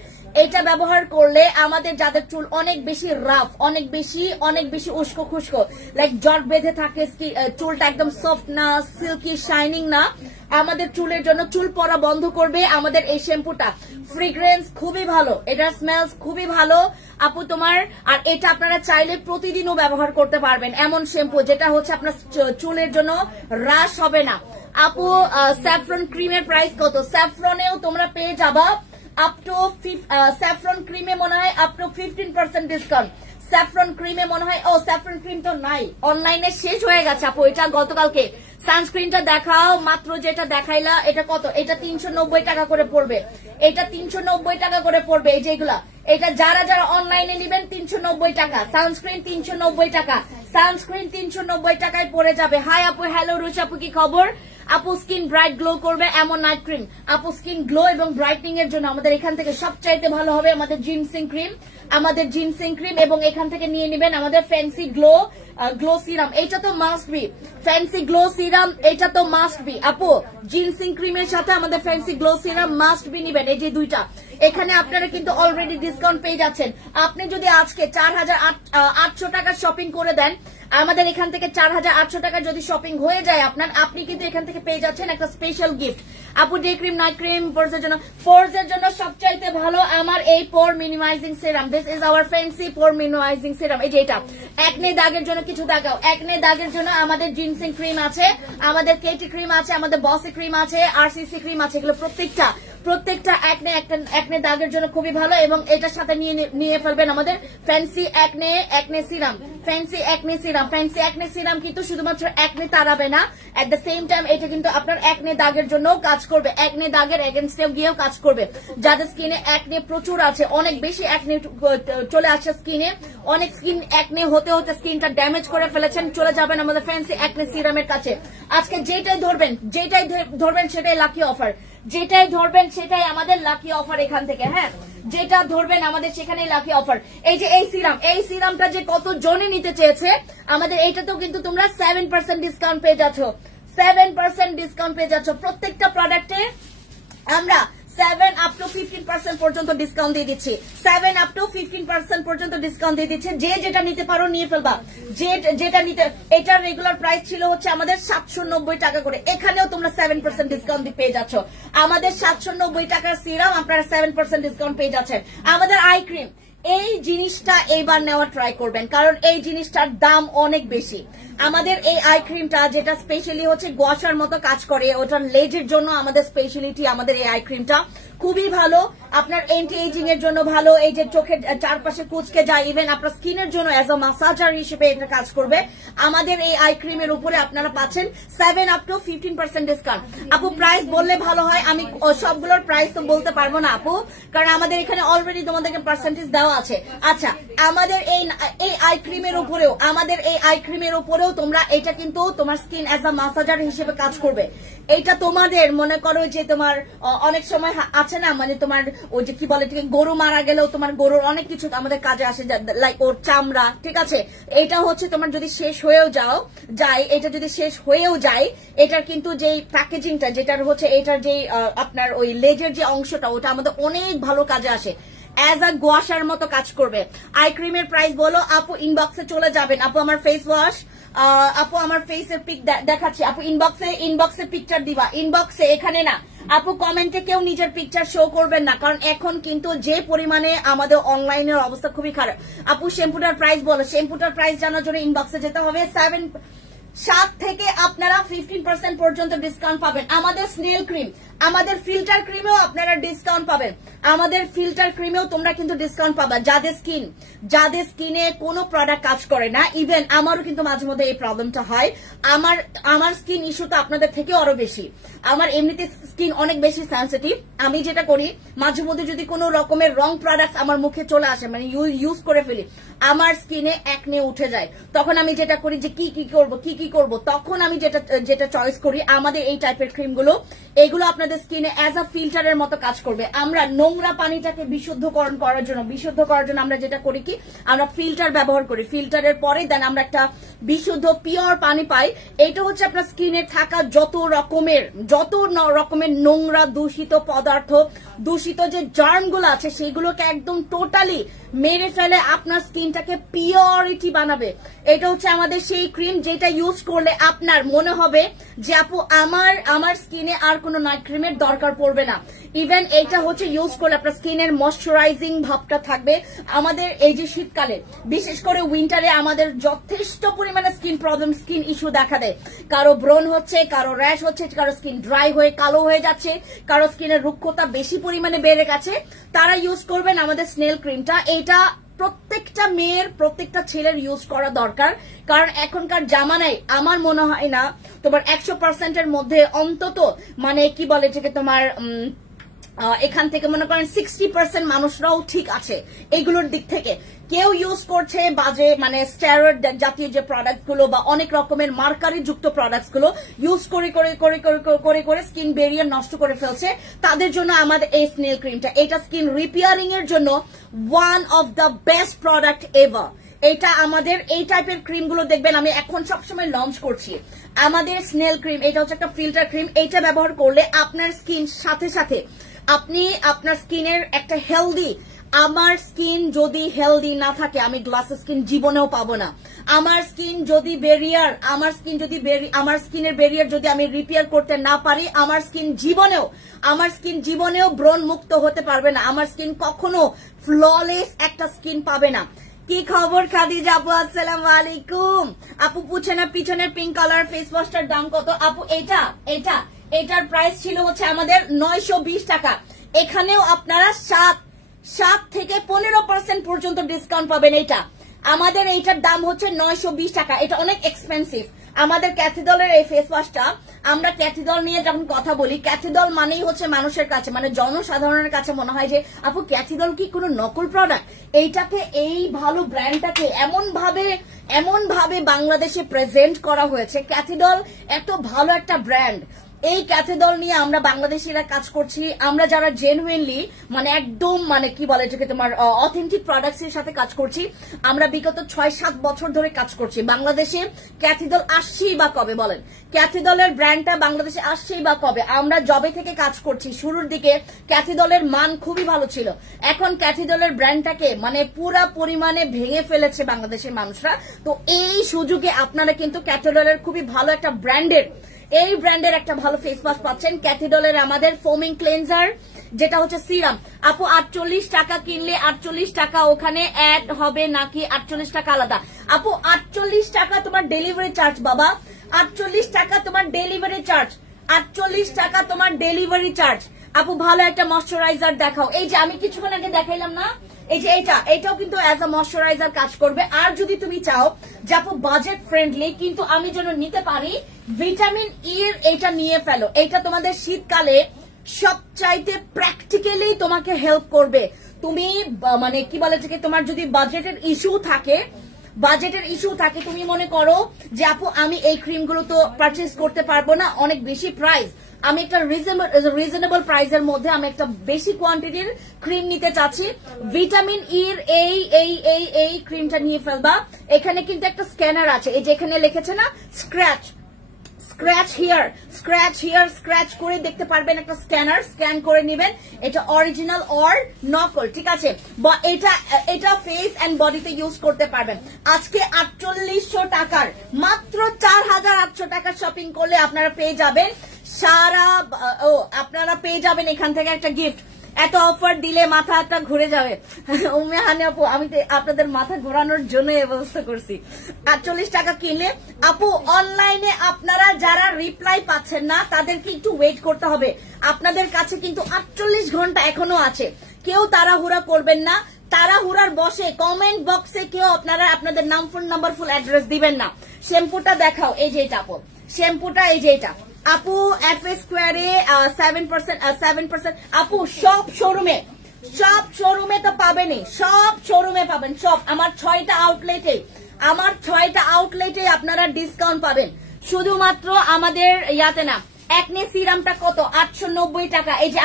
এটা ব্যবহার করলে আমাদের যাদের চুল অনেক বেশি রাফ, অনেক বেশি উস্কো খুস্কো, লাইক জট বেঁধে থাকে, চুলটা একদম সফট না, সিল্কি শাইনিং না, আমাদের চুলের জন্য, চুল পড়া বন্ধ করবে আমাদের এই শ্যাম্পুটা। ফ্রিগ্রেন্স খুবই ভালো, এটার স্মেলস খুবই ভালো আপু তোমার। আর এটা আপনারা চাইলে প্রতিদিনও ব্যবহার করতে পারবেন, এমন শ্যাম্পু যেটা হচ্ছে আপনার চুলের জন্য হ্রাস হবে না। আপু স্যাফরন ক্রিমের প্রাইস কত? স্যাফরনেও তোমরা পেয়ে যাবা আপ টু স্যাফরন ক্রিমে মনে হয় আপ টু 15% ডিসকাউন্ট। স্যাফরন ক্রিমে মনে হয়, ও স্যাফরন ক্রিম তো নাই, অনলাইনে শেষ হয়ে গেছে আপু, এটা গতকালকে। সানস্ক্রিনটা দেখাও, মাত্র যেটা দেখাইলা এটা কত? এটা 390 টাকা করে পড়বে, এটা 390 টাকা করে পড়বে। এই যেগুলা, এটা যারা যারা অনলাইনে নেবেন 390 টাকা, সানস্ক্রিন 390 টাকা, সানস্ক্রিন 390 টাকায় পড়ে যাবে। হাই আপু, হ্যালো রুচ আপু, কি খবর? আপু স্কিন ব্রাইট গ্লো করবে এমন নাইট ক্রিম। আপু স্কিন গ্লো এবং ব্রাইটনিং এর জন্য আমাদের এখান থেকে সবচাইতে ভালো হবে আমাদের জিনসিং ক্রিম, আমাদের জিনসিং ক্রিম, এবং এখান থেকে নিয়ে নেবেন আমাদের ফ্যান্সি গ্লো সিরাম। এটা তো must be, fancy glow serum এটা তো মাস্ট বি আপু। জিনসিং ক্রিমের সাথে আমাদের fancy glow serum must be নিবেন, এই যে দুইটা। এখানে আপনারা কিন্তু অলরেডি ডিসকাউন্ট পেয়ে যাচ্ছেন। আপনি যদি আজকে 4,800 টাকার শপিং করে দেন, আমাদের এখান থেকে 4,800 টাকার যদি শপিং হয়ে যায় আপনার, আপনি কিন্তু এখান থেকে পেয়ে যাচ্ছেন একটা স্পেশাল গিফট। আপু ডে ক্রিম, নাইট ক্রিম, পোরসের জন্য সবচাইতে ভালো আমার এই পোর minimizing serum. This is our fancy pore minimizing serum. এই যে এটা একনে দাগের জন্য, কিছু দাগাও, একনে দাগের জন্য আমাদের জিনসিং ক্রিম আছে, আমাদের কেটি ক্রিম আছে, আমাদের বসি ক্রিম আছে, আরসিসি ক্রিম আছে। এগুলো প্রত্যেকটা একনে দাগের জন্য খুবই ভালো, এবং এটার সাথে নিয়ে ফেলবেন আমাদের fancy একনে serum. Fancy একনে serum, fancy একনে serum কিন্তু শুধুমাত্র একনে তাড়াবে না, এট দ্য সেম টাইম এটা কিন্তু আপনার একনে দাগের জন্য কাজ করবে, একনে দাগের এগেনস্টে গিয়েও কাজ করবে। যাদের স্কিনে একনে প্রচুর আছে, অনেক বেশি একনে চলে আসছে স্কিনে, অনেক স্কিন একনে হতে হতে স্কিনটা ড্যামেজ করে ফেলেছেন, চলে যাবেন আমাদের ফ্যান্সি একনে সিরামের কাছে। আজকে যেটাই ধরবেন সেটাই লাকি অফার, যেটাই ধরবেন সেটাই আমাদের লাকি অফার এখান থেকে। হ্যাঁ, যেটা ধরবেন আমাদের সেখানেই লাকি অফার। এই যে এই সিরামটা যে কত জনে নিতে চেয়েছে, আমাদের এইটাতেও কিন্তু তোমরা 7% ডিসকাউন্ট পেয়ে যাচ্ছ, 7% ডিসকাউন্ট পেয়ে যাচ্ছ। প্রত্যেকটা প্রোডাক্টে আমরা 7 up to 15% পর্যন্ত ডিসকাউন্ট দিয়ে দিচ্ছি, 7 up to 15% পর্যন্ত ডিসকাউন্ট দিয়ে দিচ্ছে। যে যেটা নিতে পারো নিয়ে ফেলবা, যেটা নিতে। এটার রেগুলার প্রাইস ছিল হচ্ছে আমাদের 790 টাকা করে, এখানেও তোমরা 7% ডিসকাউন্ট পেয়ে যাচ্ছ। আমাদের 790 টাকার সিরাম আপনারা 7% ডিসকাউন্ট পেয়ে যাচ্ছেন। আমাদের আই ক্রিম, এই জিনিসটা এইবার নেওয়া ট্রাই করবেন, কারণ এই জিনিসটার দাম অনেক বেশি। আমাদের এই আই ক্রিমটা যেটা স্পেশালি হচ্ছে গোয়াশার মতো কাজ করে, ওটার লেজের জন্য আমাদের স্পেশালিটি, আমাদের এই আই ক্রিমটা খুবই ভালো। আপনার এন্টি এজিং এর জন্য ভালো, এই যে চোখের চারপাশে কুচকে যায়, ইভেন আপনার স্কিনের জন্য অ্যাজ আ মাসাজার হিসেবে এটা কাজ করবে। আমাদের এই আই ক্রিমের উপরে আপনারা পাচ্ছেন 7 up to 15% ডিসকাউন্ট। আপু প্রাইস বললে ভালো হয়, আমি সবগুলোর প্রাইস তো বলতে পারবো না আপু, কারণ আমাদের এখানে অলরেডি তোমাদেরকে পার্সেন্টেজ দেওয়া আছে। আচ্ছা, আমাদের এই আই ক্রিমের উপরেও তোমরা এটা কিন্তু তোমার স্কিন অ্যাজ আ মাসাজার হিসেবে কাজ করবে। এটা তোমাদের মনে করো যে তোমার অনেক সময় আছে না, মানে তোমার ওই যে কি বলে গরু মারা গেলেও তোমার গরুর অনেক কিছু আমাদের কাজে আসে, লাইক ওর চামড়া, ঠিক আছে। এটা হচ্ছে তোমার যদি শেষ হয়েও যায়, এটা যদি শেষ হয়েও যায়, এটার কিন্তু যেই প্যাকেজিংটা, যেটার হচ্ছে এটার যে আপনার ওই লেজের যে অংশটা, ওটা আমাদের অনেক ভালো কাজে আসে, অ্যাজ আ গোয়াশার মতো কাজ করবে। আই ক্রিমের প্রাইস বলো আপু, ইনবক্সে চলে যাবেন। আপু আমার ফেস ওয়াশ, আপু আমার ফেসের পিক দেখাচ্ছি, আপু ইনবক্সে পিকচার দিবা, ইনবক্সে, এখানে না আপু। কমেন্টে কেউ নিজের পিকচার শো করবেন না, কারণ এখন কিন্তু যে পরিমাণে আমাদের অনলাইনের অবস্থা খুবই খারাপ। আপু শ্যাম্পুটার প্রাইস বলো, শ্যাম্পুটার প্রাইস জানার জন্য ইনবক্সে যেতে হবে। 7 থেকে আপনারা 15% পর্যন্ত ডিসকাউন্ট পাবেন। আমাদের স্নেল ক্রিম, আমাদের ফিল্টার ক্রিমেও আপনারা ডিসকাউন্ট পাবেন। আমাদের ফিল্টার ক্রিমেও তোমরা কিন্তু ডিসকাউন্ট পাবা। যাদের স্কিনে কোনো প্রোডাক্ট কাজ করে না, ইভেন আমারও কিন্তু মাঝে মধ্যে এই প্রবলেমটা হয়। আমার স্কিন ইস্যু তো আপনাদের থেকেও আরো বেশি। আমার এমনিতে স্কিন অনেক বেশি সেন্সিটিভ। আমি যেটা করি, মাঝে মধ্যে যদি কোনো রকমের রং প্রোডাক্ট আমার মুখে চলে আসে, মানে ইউজ করে ফেলি, আমার স্কিনে একনে উঠে যায়। তখন আমি যেটা করি যে কি করব, তখন আমি যেটা চয়েস করি, আমাদের এই টাইপের ক্রিমগুলো, এগুলো আপনাদের স্কিনে অ্যাজ আ ফিল্টারের মতো কাজ করবে। আমরা নোংরা পানিটাকে বিশুদ্ধ করার জন্য আমরা যেটা করি কি, আমরা ফিল্টার ব্যবহার করি। ফিল্টারের পরে দেন আমরা একটা বিশুদ্ধ পিওর পানি পাই। এটা হচ্ছে আপনার স্কিনে থাকা যত রকমের নোংরা দূষিত পদার্থ, দূষিত যে জার্মগুলো আছে, সেগুলোকে একদম টোটালি মেরে ফেলে আপনার স্কিনটাকে পিওরিটি বানাবে। এটা হচ্ছে আমাদের সেই ক্রিম, যেটা ইউজ করলে আপনার মনে হবে যে আপু আমার স্কিনে আর কোনো নাইট ক্রিমের দরকার পড়বে না। ইভেন এটা হচ্ছে ইউজ করলে আপনার স্কিনের ময়শ্চারাইজিং ভাবটা থাকবে। আমাদের এই যে শীতকালে, বিশেষ করে উইন্টারে, আমাদের যথেষ্ট পরিমাণে স্কিন প্রবলেম, স্কিন ইস্যু দেখা দেয়। কারো ব্রণ হচ্ছে, কারো র্যাশ হচ্ছে, কারো স্কিন ড্রাই হয়ে কালো হয়ে যাচ্ছে, কারো স্কিনের রুক্ষতা বেশি পরিমাণে বেড়ে গেছে। তারা ইউজ করবেন আমাদের স্নেল ক্রিমটা। এটা প্রত্যেকটা মেয়ের, প্রত্যেকটা ছেলের ইউজ করা দরকার, কারণ এখনকার জামানায় আমার মনে হয় না তোমার 100%-এর মধ্যে অন্তত মানে কি বলে যে তোমার এখান থেকে মনে করেন 60% মানুষরাও ঠিক আছে এইগুলোর দিক থেকে। কেউ ইউজ করছে বাজে, মানে স্টেরয়েড জাতীয় যে প্রোডাক্ট গুলো বা অনেক রকমের মার্কারি যুক্ত প্রোডাক্টস গুলো ইউজ করে স্কিন ব্যারিয়ার নষ্ট করে ফেলছে। তাদের জন্য আমাদের এই স্নেল ক্রিমটা, এটা স্কিন রিপেয়ারিং এর জন্য one of the best product ever. এটা আমাদের এই টাইপের ক্রিম গুলো দেখবেন আমি এখন সবসময় লঞ্চ করছি। আমাদের স্নেল ক্রিম, এটা হচ্ছে একটা ফিল্টার ক্রিম। এটা ব্যবহার করলে আপনার স্কিন সাথে সাথে আপনি আপনার স্কিনের একটা হেলদি, আমার স্কিন যদি হেলদি না থাকে আমি গ্লাস স্কিন জীবনেও পাবো না। আমার স্কিনের ব্যারিয়ার যদি আমি রিপেয়ার করতে না পারি, আমার স্কিন জীবনেও ব্রণ মুক্ত হতে পারবে না। আমার স্কিন কখনো ফ্ললেস একটা স্কিন পাবে না। কি খবর খাদিজা আপু, আসসালামু আলাইকুম। আপু পুছে না পিছনের পিঙ্ক কালার ফেস ওয়াশটার দাম কত? আপু এটার প্রাইস ছিল হচ্ছে আমাদের 920 টাকা। এখানেও আপনারা 7 থেকে 15% পর্যন্ত ডিসকাউন্ট পাবেন। আমাদের এইটার দাম হচ্ছে 920 টাকা। এটা অনেক এক্সপেন্সিভ। আমাদের ক্যাথিডলের এই ফেস ওয়াশটা, আমরা ক্যাথিডল নিয়ে যখন কথা বলি, ক্যাথিডল মানেই হচ্ছে মানুষের কাছে, মানে জনসাধারণের কাছে মনে হয় যে আপু ক্যাথিডল কি কোনো নকল প্রোডাক্ট? এইটাকে, এই ভালো ব্র্যান্ডটাকে এমন ভাবে বাংলাদেশে প্রেজেন্ট করা হয়েছে। ক্যাথিডল এত ভালো একটা ব্র্যান্ড, এই ক্যাথিডল নিয়ে আমরা বাংলাদেশিরা কাজ করছি। আমরা যারা জেনুইনলি মানে একদম মানে কি বলে যে তোমার অথেন্টিক প্রোডাক্টস এর সাথে কাজ করছি, আমরা বিগত 6-7 বছর ধরে কাজ করছি। বাংলাদেশে ক্যাথিডল আসছেই বা কবে বলেন? ক্যাথিডলের ব্র্যান্ডটা বাংলাদেশে আসছেই বা কবে? আমরা জবে থেকে কাজ করছি, শুরুর দিকে ক্যাথিডলের মান খুবই ভালো ছিল। এখন ক্যাথিডলের ব্র্যান্ডটাকে মানে পুরা পরিমাণে ভেঙে ফেলেছে বাংলাদেশের মানুষরা। তো এই সুযোগে আপনারা কিন্তু ক্যাথিডলের খুবই ভালো একটা ব্র্যান্ডের একটা ভালো ফেস ওয়াশ পাচ্ছেন। ক্যাথিডলের আমাদের ফোমিং ক্লেনজার, যেটা হচ্ছে সিরাম। আপু 48 টাকা কিনলে 48 টাকা ওখানে অ্যাড হবে নাকি 48 টাকা আলাদা? আপু 48 টাকা তোমার ডেলিভারি চার্জ বাবা, 48 টাকা তোমার ডেলিভারি চার্জ, 48 টাকা তোমার ডেলিভারি চার্জ। আপু ভালো একটা ময়শ্চারাইজার দেখাও। এই যে আমি কিছুক্ষণ আগে দেখাইলাম না, এই যে এটাও কিন্তু অ্যাজ আ ময়শ্চারাইজার কাজ করবে। আর যদি তুমি চাও যে আপু বাজেট ফ্রেন্ডলি কিন্তু আমি যেন নিতে পারি, ভিটামিন ই এর এটা নিয়ে ফেলো। এটা তোমাদের শীতকালে সবচাইতে প্র্যাকটিক্যালি তোমাকে হেল্প করবে। তুমি মানে কি বলে যে তোমার যদি বাজেটের ইস্যু থাকে, বাজেটের ইস্যু থাকে, তুমি মনে করো যে আপু আমি এই ক্রিমগুলো তো পারচেজ করতে পারবো না, অনেক বেশি প্রাইস, আমি একটা রিজনেবল প্রাইসের মধ্যে আমি একটা বেশি কোয়ান্টিটির ক্রিম নিতে চাচ্ছি, ভিটামিন ইর এই ক্রিমটা নিয়ে ফেলবা। এখানে কিন্তু একটা স্ক্যানার আছে, এই যে এখানে লিখেছে না স্ক্র্যাচ স্ক্র্যাচ করে দেখতে পারবেন, একটা স্ক্যানার, স্ক্যান করে নেবেন এটা অরিজিনাল অর নকল, ঠিক আছে, বা এটা ফেস এন্ড বডিতে ইউজ করতে পারবেন। আজকে 4800 টাকার মাত্র 4800 টাকার শপিং করলে আপনারা পেয়ে যাবেন আপনারা পেয়ে যাবেন এখান থেকে একটা গিফট। এত অফার দিলে মাথাটা ঘুরে যাবে উম্মে আপু, আমি আপনাদের মাথা ঘোরানোর জন্য এই ব্যবস্থা করছি। 48 টাকা কিনলে আপু অনলাইনে আপনারা যারা রিপ্লাই পাচ্ছেন না তাদেরকে একটু ওয়েট করতে হবে, আপনাদের কাছে কিন্তু 48 ঘন্টা এখনো আছে, কেউ তাড়াহুড়া করবেন না। তাড়াহুড়ার বসে কমেন্ট বক্সে কেউ আপনারা আপনাদের নাম, ফোন নাম্বার, ফুল অ্যাড্রেস দিবেন না। শ্যাম্পুটা দেখাও, এই যে এটা আপু শ্যাম্পুটা, এই যে এটা আপু FA স্কোয়ারে 7% আপু সব শোরুমে তো পাবেনই, সব শোরুমে পাবেন, সব আমার 6টা আউটলেটে আপনারা ডিসকাউন্ট পাবেন, শুধুমাত্র আমাদের ইয়াতে না। একনে সিরামটা কত? 890 টাকা। এই যে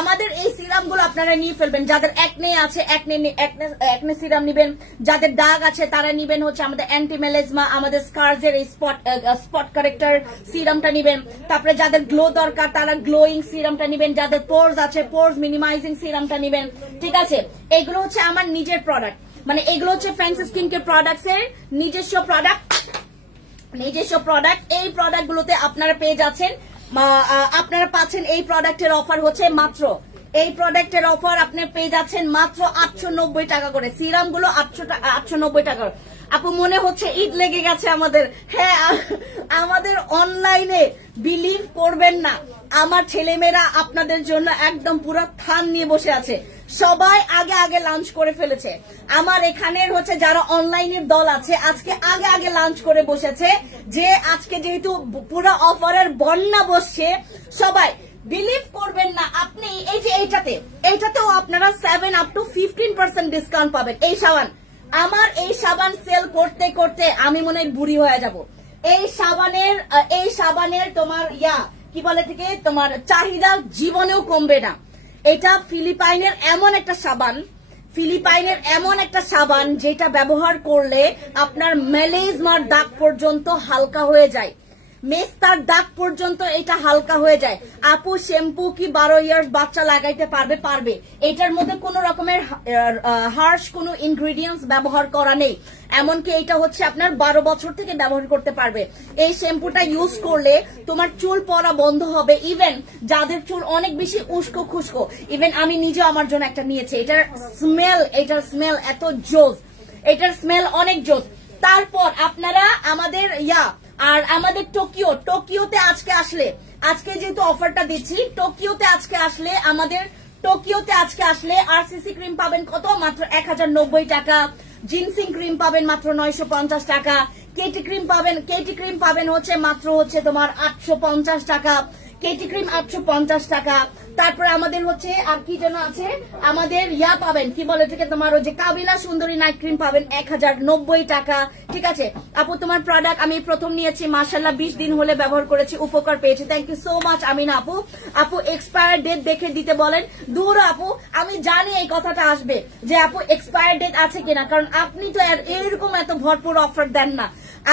আমাদের এই সিরাম গুলো আপনারা নিয়ে ফেলবেন, যাদের একনে আছে একনে সিরাম নিবেন, যাদের দাগ আছে তারা নিবেন হচ্ছে আমাদের অ্যান্টি মেলেজমা, আমাদের স্কার্স এই স্পট কারেক্টর সিরামটা নিবেন, তারপরে যাদের গ্লো দরকার তারা গ্লোয়িং সিরামটা নিবেন, যাদের পোর্স আছে পোর্স মিনিমাইজিং সিরামটা নিবেন, ঠিক আছে। এগুলো হচ্ছে আমার নিজের প্রোডাক্ট, মানে এগুলো হচ্ছে ফ্যান্সি স্কিন কেয়ার প্রোডাক্টস এর নিজস্ব প্রোডাক্ট। এই প্রোডাক্ট গুলোতে আপনারা পেয়ে যাচ্ছেন, আপনারা পাচ্ছেন এই প্রোডাক্টের অফার হচ্ছে মাত্র, এই প্রোডাক্টের অফার আপনি পেয়ে যাচ্ছেন মাত্র 890 টাকা করে, সিরাম গুলো 890 টাকা। আপু মনে হচ্ছে ঈদ লেগে গেছে আমাদের। হ্যাঁ, আমাদের অনলাইনে বিলিভ করবেন না, আমার ছেলেমেয়েরা আপনাদের জন্য একদম পুরো থান নিয়ে বসে আছে, সবাই আগে লাঞ্চ করে ফেলেছে। আমার এখানের হচ্ছে যারা অনলাইনের দল আছে আজকে আগে লাঞ্চ করে বসেছে, যে আজকে যেহেতু পুরো অফারের বন্যা বসছে, সবাই বিলিভ করবেন না। আপনি এই যে এইটাতেও আপনারা 7 up to 15% ডিসকাউন্ট পাবেন। এই সাবান, আমার এই সাবান সেল করতে করতে আমি মনে হয় বুড়ি হয়ে যাব। এই সাবানের তোমার কি বলে থেকে তোমার চাহিদা জীবনেও কমবে না। এটা ফিলিপাইনের এমন একটা সাবান যেটা ব্যবহার করলে আপনার মেলেজমার দাগ পর্যন্ত হালকা হয়ে যায়, মেস্তার দাগ পর্যন্ত এটা হালকা হয়ে যায়। আপু শ্যাম্পু কি 12 ইয়ার্স বাচ্চা লাগাইতে পারবে? এটার মধ্যে কোন রকমের হার্শ কোন ইনগ্রেডিয়েন্টস ব্যবহার করা নেই, এমনকি এটা হচ্ছে আপনার 12 বছর থেকে ব্যবহার করতে পারবে। এই শ্যাম্পুটা ইউজ করলে তোমার চুল পড়া বন্ধ হবে, ইভেন যাদের চুল অনেক বেশি উস্কো খুস্কো, ইভেন আমি নিজে আমার জন্য একটা নিয়েছি, এটার স্মেল এত জোস, এটার স্মেল অনেক জোস। তারপর আপনারা আমাদের আর আমাদের টোকিওতে আজকে যেহেতু অফারটা দিচ্ছি, টোকিওতে আসলে RCC ক্রিম পাবেন কত? মাত্র 1090 টাকা। জিনসিং ক্রিম পাবেন মাত্র 950 টাকা। কেটি ক্রিম পাবেন হচ্ছে মাত্র হচ্ছে তোমার 850 টাকা। কেটি ক্রিম 850 টাকা। তারপরে আমাদের হচ্ছে আর কি যেন আছে, আমাদের পাবেন কি বলে থেকে তোমার ওই যে কাবিলা সুন্দরী নাইট ক্রিম পাবেন 1090 টাকা। ঠিক আছে আপু, তোমার প্রোডাক্ট আমি প্রথম নিয়েছি, মাশাআল্লাহ 20 দিন হলে ব্যবহার করেছি, উপকার পেয়েছি, thank you so much Amina আপু। আপু এক্সপায়ার ডেট দেখে দিতে বলেন। দূর আপু, আমি জানি এই কথাটা আসবে যে আপু এক্সপায়ার ডেট আছে কিনা, কারণ আপনি তো এরকম এত ভরপুর অফার দেন না।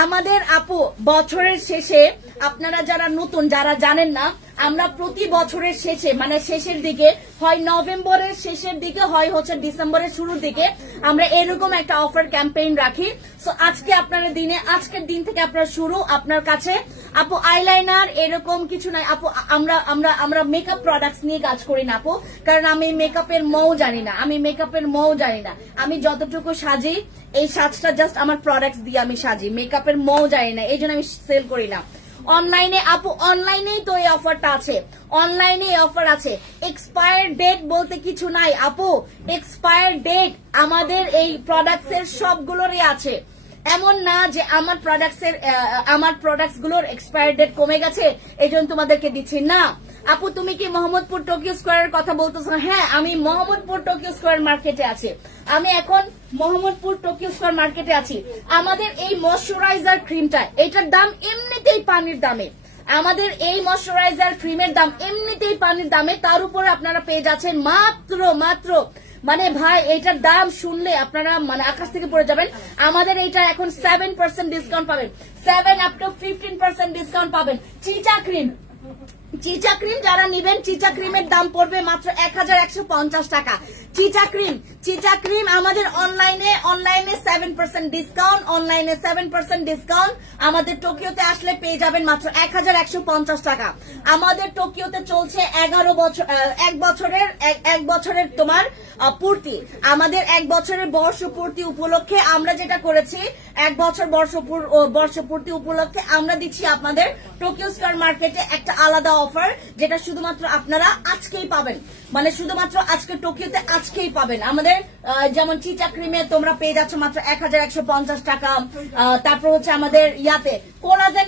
আমাদের আপু বছরের শেষে, আপনারা যারা নতুন যারা জানেন না, আমরা প্রতি বছরের শেষে মানে শেষের দিকে, হয় নভেম্বরের শেষের দিকে হয় হচ্ছে ডিসেম্বরের শুরুর দিকে, আমরা এরকম একটা অফার ক্যাম্পেইন রাখি। সো আজকের দিন থেকে আপনার শুরু। আপনার কাছে আপু আইলাইনার এরকম কিছু নাই আপু, আমরা মেকআপ প্রোডাক্টস নিয়ে কাজ করি না আপু, কারণ আমি মেকআপের মও জানি না, আমি যতটুকু সাজি এই সাজটা জাস্ট আমার প্রোডাক্টস দিয়ে আমি সাজি, মেকআপের মও জানি না, এই জন্য আমি সেল করি না। অনলাইনে আপু, অনলাইনেই তো এই অফারটা আছে, অনলাইনে এই অফার আছে। এক্সপায়ার ডেট বলতে কিছু নাই আপু, এক্সপায়ার ডেট আমাদের এই প্রোডাক্টস এর সবগুলোরই আছে। এমন না যে আমার প্রোডাক্টস গুলোর এক্সপায়ার ডেট কমে গেছে এই জন্য তোমাদেরকে দিচ্ছি না। আপু তুমি কি মোহাম্মদপুর টোকিও স্কোয়ারের কথা বলতেছো? হ্যাঁ, আমি মোহাম্মদপুর টোকিও স্কোয়ার মার্কেটে আছি। আমি এখন মোহাম্মদপুর টোকিও স্কোয়ার মার্কেটে আছি। আমাদের এই ময়শ্চারাইজার ক্রিমটা, এটার দাম এমনিতেই পানির দামে। আমাদের এই ময়শ্চারাইজার ক্রিমের দাম এমনিতেই পানির দামে, তার উপরে আপনারা পেয়ে যাচ্ছেন মাত্র মানে ভাই এটার দাম শুনলে আপনারা মানে আকাশ থেকে পড়ে যাবেন। আমাদের এইটা এখন 7% ডিসকাউন্ট পাবেন, 7 up to 15% ডিসকাউন্ট পাবেন। চিচা ক্রিম যারা নিবেন, চিচা ক্রিমের দাম পড়বে মাত্র 1150 টাকা। চিচা ক্রিম আমাদের অনলাইনে 7% ডিসকাউন্ট, অনলাইনে 7% ডিসকাউন্ট। আমাদের টোকিওতে আসলে পেয়ে যাবেন মাত্র 1150 টাকা। আমাদের টোকিওতে চলছে 1 বছরের তোমার পূর্তি। আমাদের 1 বছরের বর্ষপূর্তি উপলক্ষে আমরা যেটা করেছি, 1 বছর বর্ষপূর্তি উপলক্ষে আমরা দিচ্ছি আপনাদের টোকিও স্কয়ার মার্কেটে একটা আলাদা অফার, যেটা শুধুমাত্র আপনারা আজকেই পাবেন, মানে শুধুমাত্র আজকে টোকিওতে আজকেই পাবেন। আমাদের যেমন চিচা ক্রিমে তোমরা পেয়ে যাচ্ছ মাত্র 1150 টাকা। তারপর হচ্ছে আমাদের কোলাজেন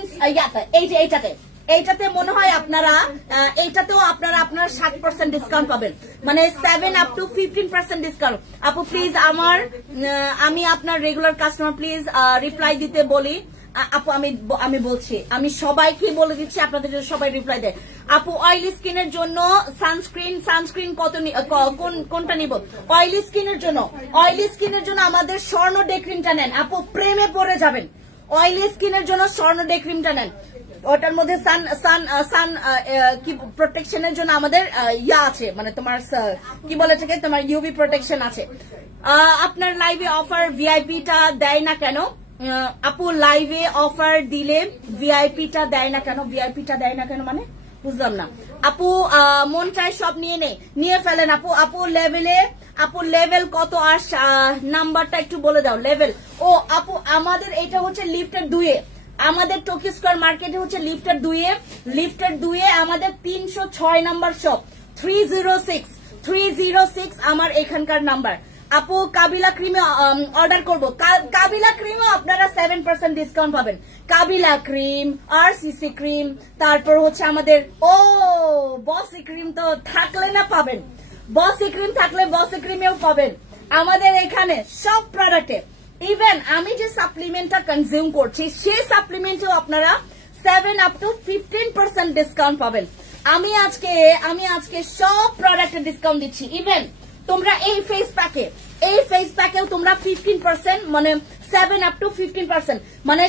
এইটাতে মনে হয় আপনারা এইটাতেও আপনারা 60% ডিসকাউন্ট পাবেন, মানে 7 up to 15% ডিসকাউন্ট। আপু প্লিজ আমি আপনার রেগুলার কাস্টমার, প্লিজ রিপ্লাই দিতে বলি। আপু আমি বলছি, আমি সবাইকে বলে দিচ্ছি, আপনাদের সবাই রিপ্লাই দেয়। আপু অয়েলি স্কিনের জন্য সানস্ক্রিন কোনটা নিব? অয়েলি স্কিনের জন্য আমাদের স্বর্ণ ডে ক্রিমটা নেন আপু, প্রেমে পড়ে যাবেন। অয়েলি স্কিনের জন্য স্বর্ণ ডে ক্রিমটা নেন, ওটার মধ্যে সান কি প্রোটেকশনের জন্য আমাদের আছে, মানে তোমার কি বলে এটাকে, তোমার ইউভি প্রোটেকশন আছে। আপনার লাইভে অফার ভিআইপিটা দেয় না কেন? আপু লাইভে অফার দিলে ভিআইপিটা দেয় না কেন? ভিআইপিটা দেয় না কেন মানে বুঝলাম না। আপু মন চায় সব নিয়ে ফেলেন আপু লেভেল কত? আর নাম্বারটা একটু বলে দাও। লেভেল আপু আমাদের এটা হচ্ছে লিফটের 2-এ, আমাদের টোকিও স্কয়ার মার্কেটে হচ্ছে লিফটের 2-এ আমাদের 306 নাম্বার শপ, 306 আমার এখানকার নাম্বার। আপু কাবিলা ক্রিমে অর্ডার করবো, কাবিলা ক্রিমও আপনারা 7% ডিসকাউন্ট পাবেন। কাবিলা ক্রিম, আরসিসি ক্রিম, তারপর হচ্ছে আমাদের বসি ক্রিম তো থাকলে না পাবেন, বসি ক্রিম থাকলে বসি ক্রিমেও পাবেন আমাদের এখানে সব প্রোডাক্টে। ইভেন আমি যে সাপ্লিমেন্টটা কনজিউম করছি সেই সাপ্লিমেন্টেও আপনারা 7 up to 15% ডিসকাউন্ট পাবেন। আমি আজকে সব প্রোডাক্টে ডিসকাউন্ট দিচ্ছি। ইভেন তোমরা এই ফেস প্যাকেও তোমরা 15%, মানে 7 up to 15%, মানে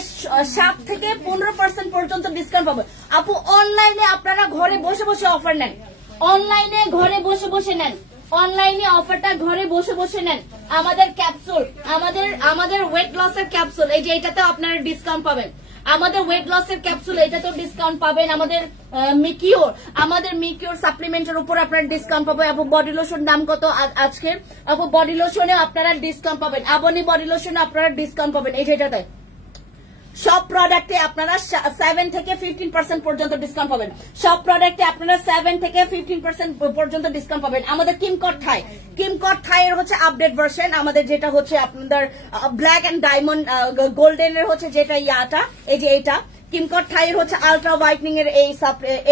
7 থেকে 15% পর্যন্ত ডিসকাউন্ট পাবে। আপু অনলাইনে আপনারা ঘরে বসে অফার নেন, অনলাইনে ঘরে বসে নেন, অনলাইনে অফারটা ঘরে বসে নেন। আমাদের ক্যাপসুল, আমাদের ওয়েট লসের ক্যাপসুল, এই যে এটাতেও আপনারা ডিসকাউন্ট পাবেন। আমাদের ওয়েট লসের ক্যাপসুল এটাতেও ডিসকাউন্ট পাবেন। আমাদের মিকিওর সাপ্লিমেন্টের উপর আপনারা ডিসকাউন্ট পাবেন। আপু বডি লোশন দাম কত আজকে? আপু বডি লোশনে আপনারা ডিসকাউন্ট পাবেন, আবনি বডি লোশনে আপনারা ডিসকাউন্ট পাবেন। এই যেটাতে সব প্রোডাক্টে আপনারা 7 থেকে 15% পর্যন্ত ডিসকাউন্ট পাবেন। সব প্রোডাক্টে আপনারা 7 থেকে 15% পর্যন্ত ডিসকাউন্ট পাবেন। আমাদের কিমকট থাই এর হচ্ছে আপডেট ভার্সন, আমাদের যেটা হচ্ছে আপনাদের ব্ল্যাক এন্ড ডায়মন্ড গোল্ডেন এর হচ্ছে যেটা এই যে এইটা কিমকট থাই এর হচ্ছে আলট্রা হোয়াইটনিং এর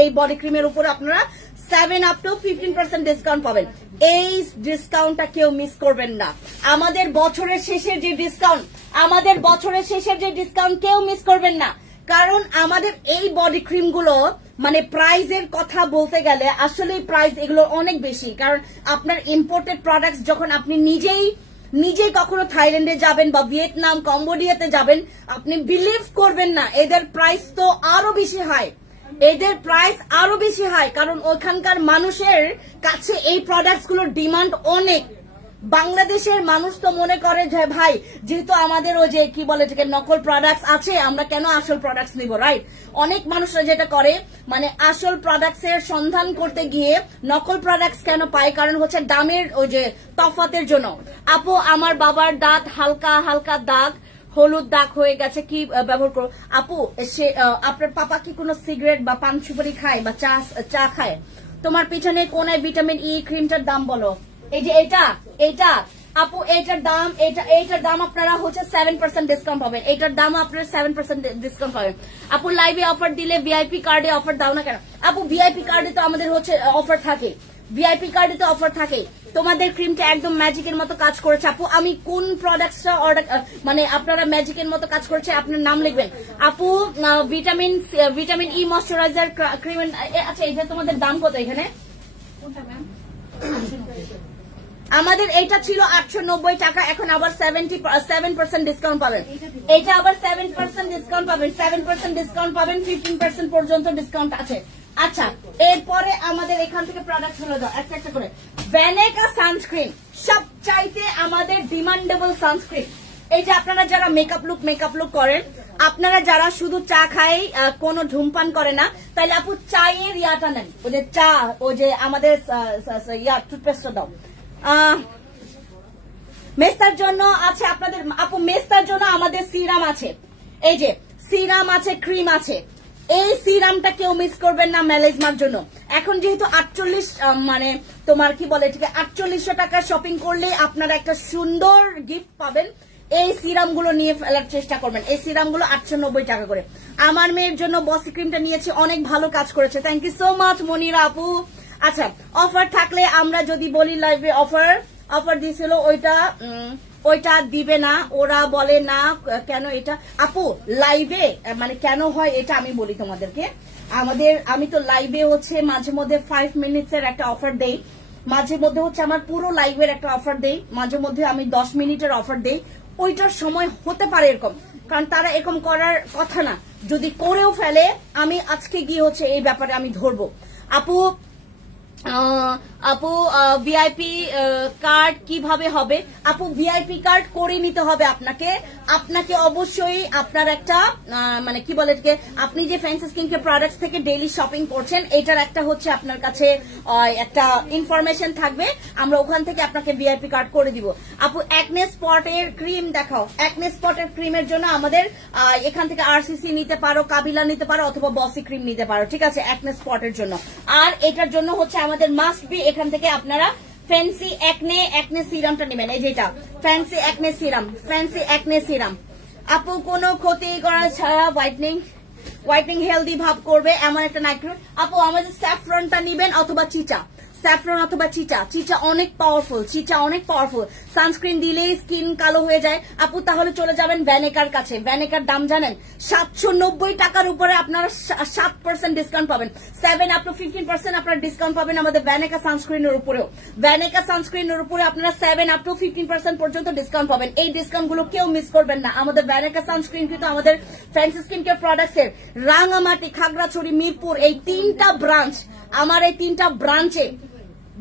এই বডি ক্রিমের উপর আপনারা 7 up to 15% ডিসকাউন্ট পাবেন। এই ডিসকাউন্টটা কেউ মিস করবেন না। আমাদের বছরের শেষের যে ডিসকাউন্ট কেউ মিস করবেন না, কারণ আমাদের এই বডি ক্রিম গুলো মানে প্রাইসের কথা বলতে গেলে আসলে প্রাইস এগুলো অনেক বেশি, কারণ আপনার ইম্পোর্টেড প্রোডাক্টস যখন আপনি নিজেই কখনো থাইল্যান্ডে যাবেন বা ভিয়েতনাম, কম্বোডিয়াতে যাবেন, আপনি বিলিভ করবেন না এদের প্রাইস তো আরো বেশি হয়, কারণ ওখানকার মানুষের কাছে এই প্রোডাক্টস গুলোর ডিমান্ড অনেক। বাংলাদেশের মানুষ তো মনে করে যে ভাই যেহেতু আমাদের ওই যে কি বলে যে নকল প্রোডাক্টস আছে, আমরা কেন আসল প্রোডাক্টস নিব, রাইট? অনেক মানুষরা যেটা করে মানে আসল প্রোডাক্টস এর সন্ধান করতে গিয়ে নকল প্রোডাক্টস কেন পায়, কারণ হচ্ছে দামের ওই যে তফাতের জন্য। আপু আমার বাবার দাঁত হালকা দাগ, হলুদ দাগ হয়ে গেছে, কি ব্যবহার করো? আপু আপনার পাপা কি কোনো সিগারেট বা পান সুপারি খায় বা চা খায়? তোমার পিছনে কোন ভিটামিন ই ক্রিমটার দাম বলো? এই যে আপু এটার দাম আপনারা হচ্ছে 7% ডিসকাউন্ট পাবেন, এটার দাম আপনারা 7% ডিসকাউন্ট পাবেন। আপু লাইভে অফার দিলে ভিআইপি কার্ডে অফার দাও না কেন? আপু ভিআইপি কার্ডে তো আমাদের হচ্ছে অফার থাকে, ভিআইপি কার্ডে তো অফার থাকে। তোমাদের ক্রিমটা একদম ম্যাজিকের মতো কাজ করেছে আপু। আমি কোন প্রোডাক্টটা অর্ডার মানে আপনারা ম্যাজিকের মতো কাজ করেছে আপনার নাম লিখবেন আপু। Vitamin E moisturiser cream. আচ্ছা এটা তোমাদের দাম কত এখানে? আমাদের এটা ছিল 890 টাকা, এখন আবার 7% ডিসকাউন্ট পাবেন। এটা আবার 7% ডিসকাউন্ট পাবেন, 7% ডিসকাউন্ট পাবেন, 15% পর্যন্ত ডিসকাউন্ট আছে। আচ্ছা এরপরে আমাদের এখান থেকে প্রোডাক্ট হলো দাও একটা একটা করে। ভ্যানেকা সানস্ক্রিন সবচাইতে আমাদের ডিমান্ডেবল সানস্ক্রিন। এই যে আপনারা যারা মেকআপ লুক করেন, আপনারা যারা শুধু চা খাই কোনো ধূমপান করে না, তাহলে আপু চায়ের ইয়াটা নেন, ওই যে চা, ওই যে আমাদের টুথপেস্টটা দাও। মেস্তার জন্য আছে আপনাদের আপু, মেস্তার জন্য আমাদের সিরাম আছে, এই যে সিরাম আছে, ক্রিম আছে। এই সিরামটা কেউ মিস করবেন না মেলাজমার জন্য। এখন যেহেতু 48 মানে তোমার কি বলে ঠিক 4800 টাকা শপিং করলে আপনারা একটা সুন্দর গিফট পাবেন। এই সিরাম গুলো নিয়ে ফেলার চেষ্টা করবেন। এই সিরাম গুলো 890 টাকা করে। আমার মেয়ের জন্য বসি ক্রিমটা নিয়েছি, অনেক ভালো কাজ করেছে। Thank you so much Monira আপু। আচ্ছা অফার থাকলে আমরা যদি বলি লাইভে অফার দিয়েছিল ওইটা দিবে না, ওরা বলে না কেন এটা আপু লাইভে মানে কেন হয় এটা আমি বলি তোমাদেরকে। আমি তো লাইভে হচ্ছে মাঝে মধ্যে 5 মিনিটসের একটা অফার দেই, মাঝে মধ্যে হচ্ছে আমার পুরো লাইভের একটা অফার দেই, মাঝে মধ্যে আমি 10 মিনিটের অফার দেই। ওইটার সময় হতে পারে এরকম, কারণ তারা এরকম করার কথা না, যদি করেও ফেলে আমি আজকে গিয়ে হচ্ছে এই ব্যাপারে আমি ধরবো। আপু ভিআইপি কার্ড কিভাবে হবে? আপু ভিআইপি কার্ড করে নিতে হবে আপনাকে অবশ্যই আপনার একটা মানে কি বলে আপনি যে ফ্যান্সি স্কিন কেয়ার প্রোডাক্টস থেকে ডেইলি শপিং করছেন, এটার একটা হচ্ছে আপনার কাছে একটা ইনফরমেশন থাকবে, আমরা ওখান থেকে আপনাকে ভিআইপি কার্ড করে দিব। আপু অ্যাকনে স্পটের ক্রিম দেখাও। অ্যাকনে স্পটের ক্রিমের জন্য আমাদের এখান থেকে আরসিসি নিতে পারো, কাবিলা নিতে পারো, অথবা বসি ক্রিম নিতে পারো, ঠিক আছে অ্যাকনে স্পটের জন্য। আর এটার জন্য হচ্ছে আমাদের মাস্ট বি এখান থেকে আপনারা ফ্যান্সি অ্যাকনে সিরামটা নেবেন। এই যেটা ফ্যান্সি অ্যাকনে সিরাম আপু কোনো ক্ষতি করা ছাড়া হোয়াইটনিং হেলদি ভাব করবে এমন একটা নাইট ক্রিম। আপু আমাদের স্যাফরনটা নিবেন অথবা চিচা অনেক পাওয়ারফুল। সানস্ক্রিন দিলেই স্কিন কালো হয়ে যায় আপু, তাহলে চলে যাবেন ভ্যানেকার কাছে। ভ্যানেকার দাম জানেন 790 টাকার উপরে আপনারা 7% ডিসকাউন্ট পাবেন। 7 up to 15% আপনারা ডিসকাউন্ট পাবেন আমাদের ভ্যানেকা সানস্ক্রিনের উপরেও। ভ্যানেকা সানস্ক্রিনের উপরে আপনারা 7 up to 15% পর্যন্ত ডিসকাউন্ট পাবেন। এই ডিসকাউন্ট গুলো কেউ মিস করবেন না। আমাদের ভ্যানেকা সানস্ক্রিন কিন্তু আমাদের ফ্যান্সি স্কিন কেয়ার প্রোডাক্টস এর রাঙামাটি, খাগড়াছড়ি, মিরপুর এই 3টা ব্রাঞ্চ, আমার এই 3টা ব্রাঞ্চে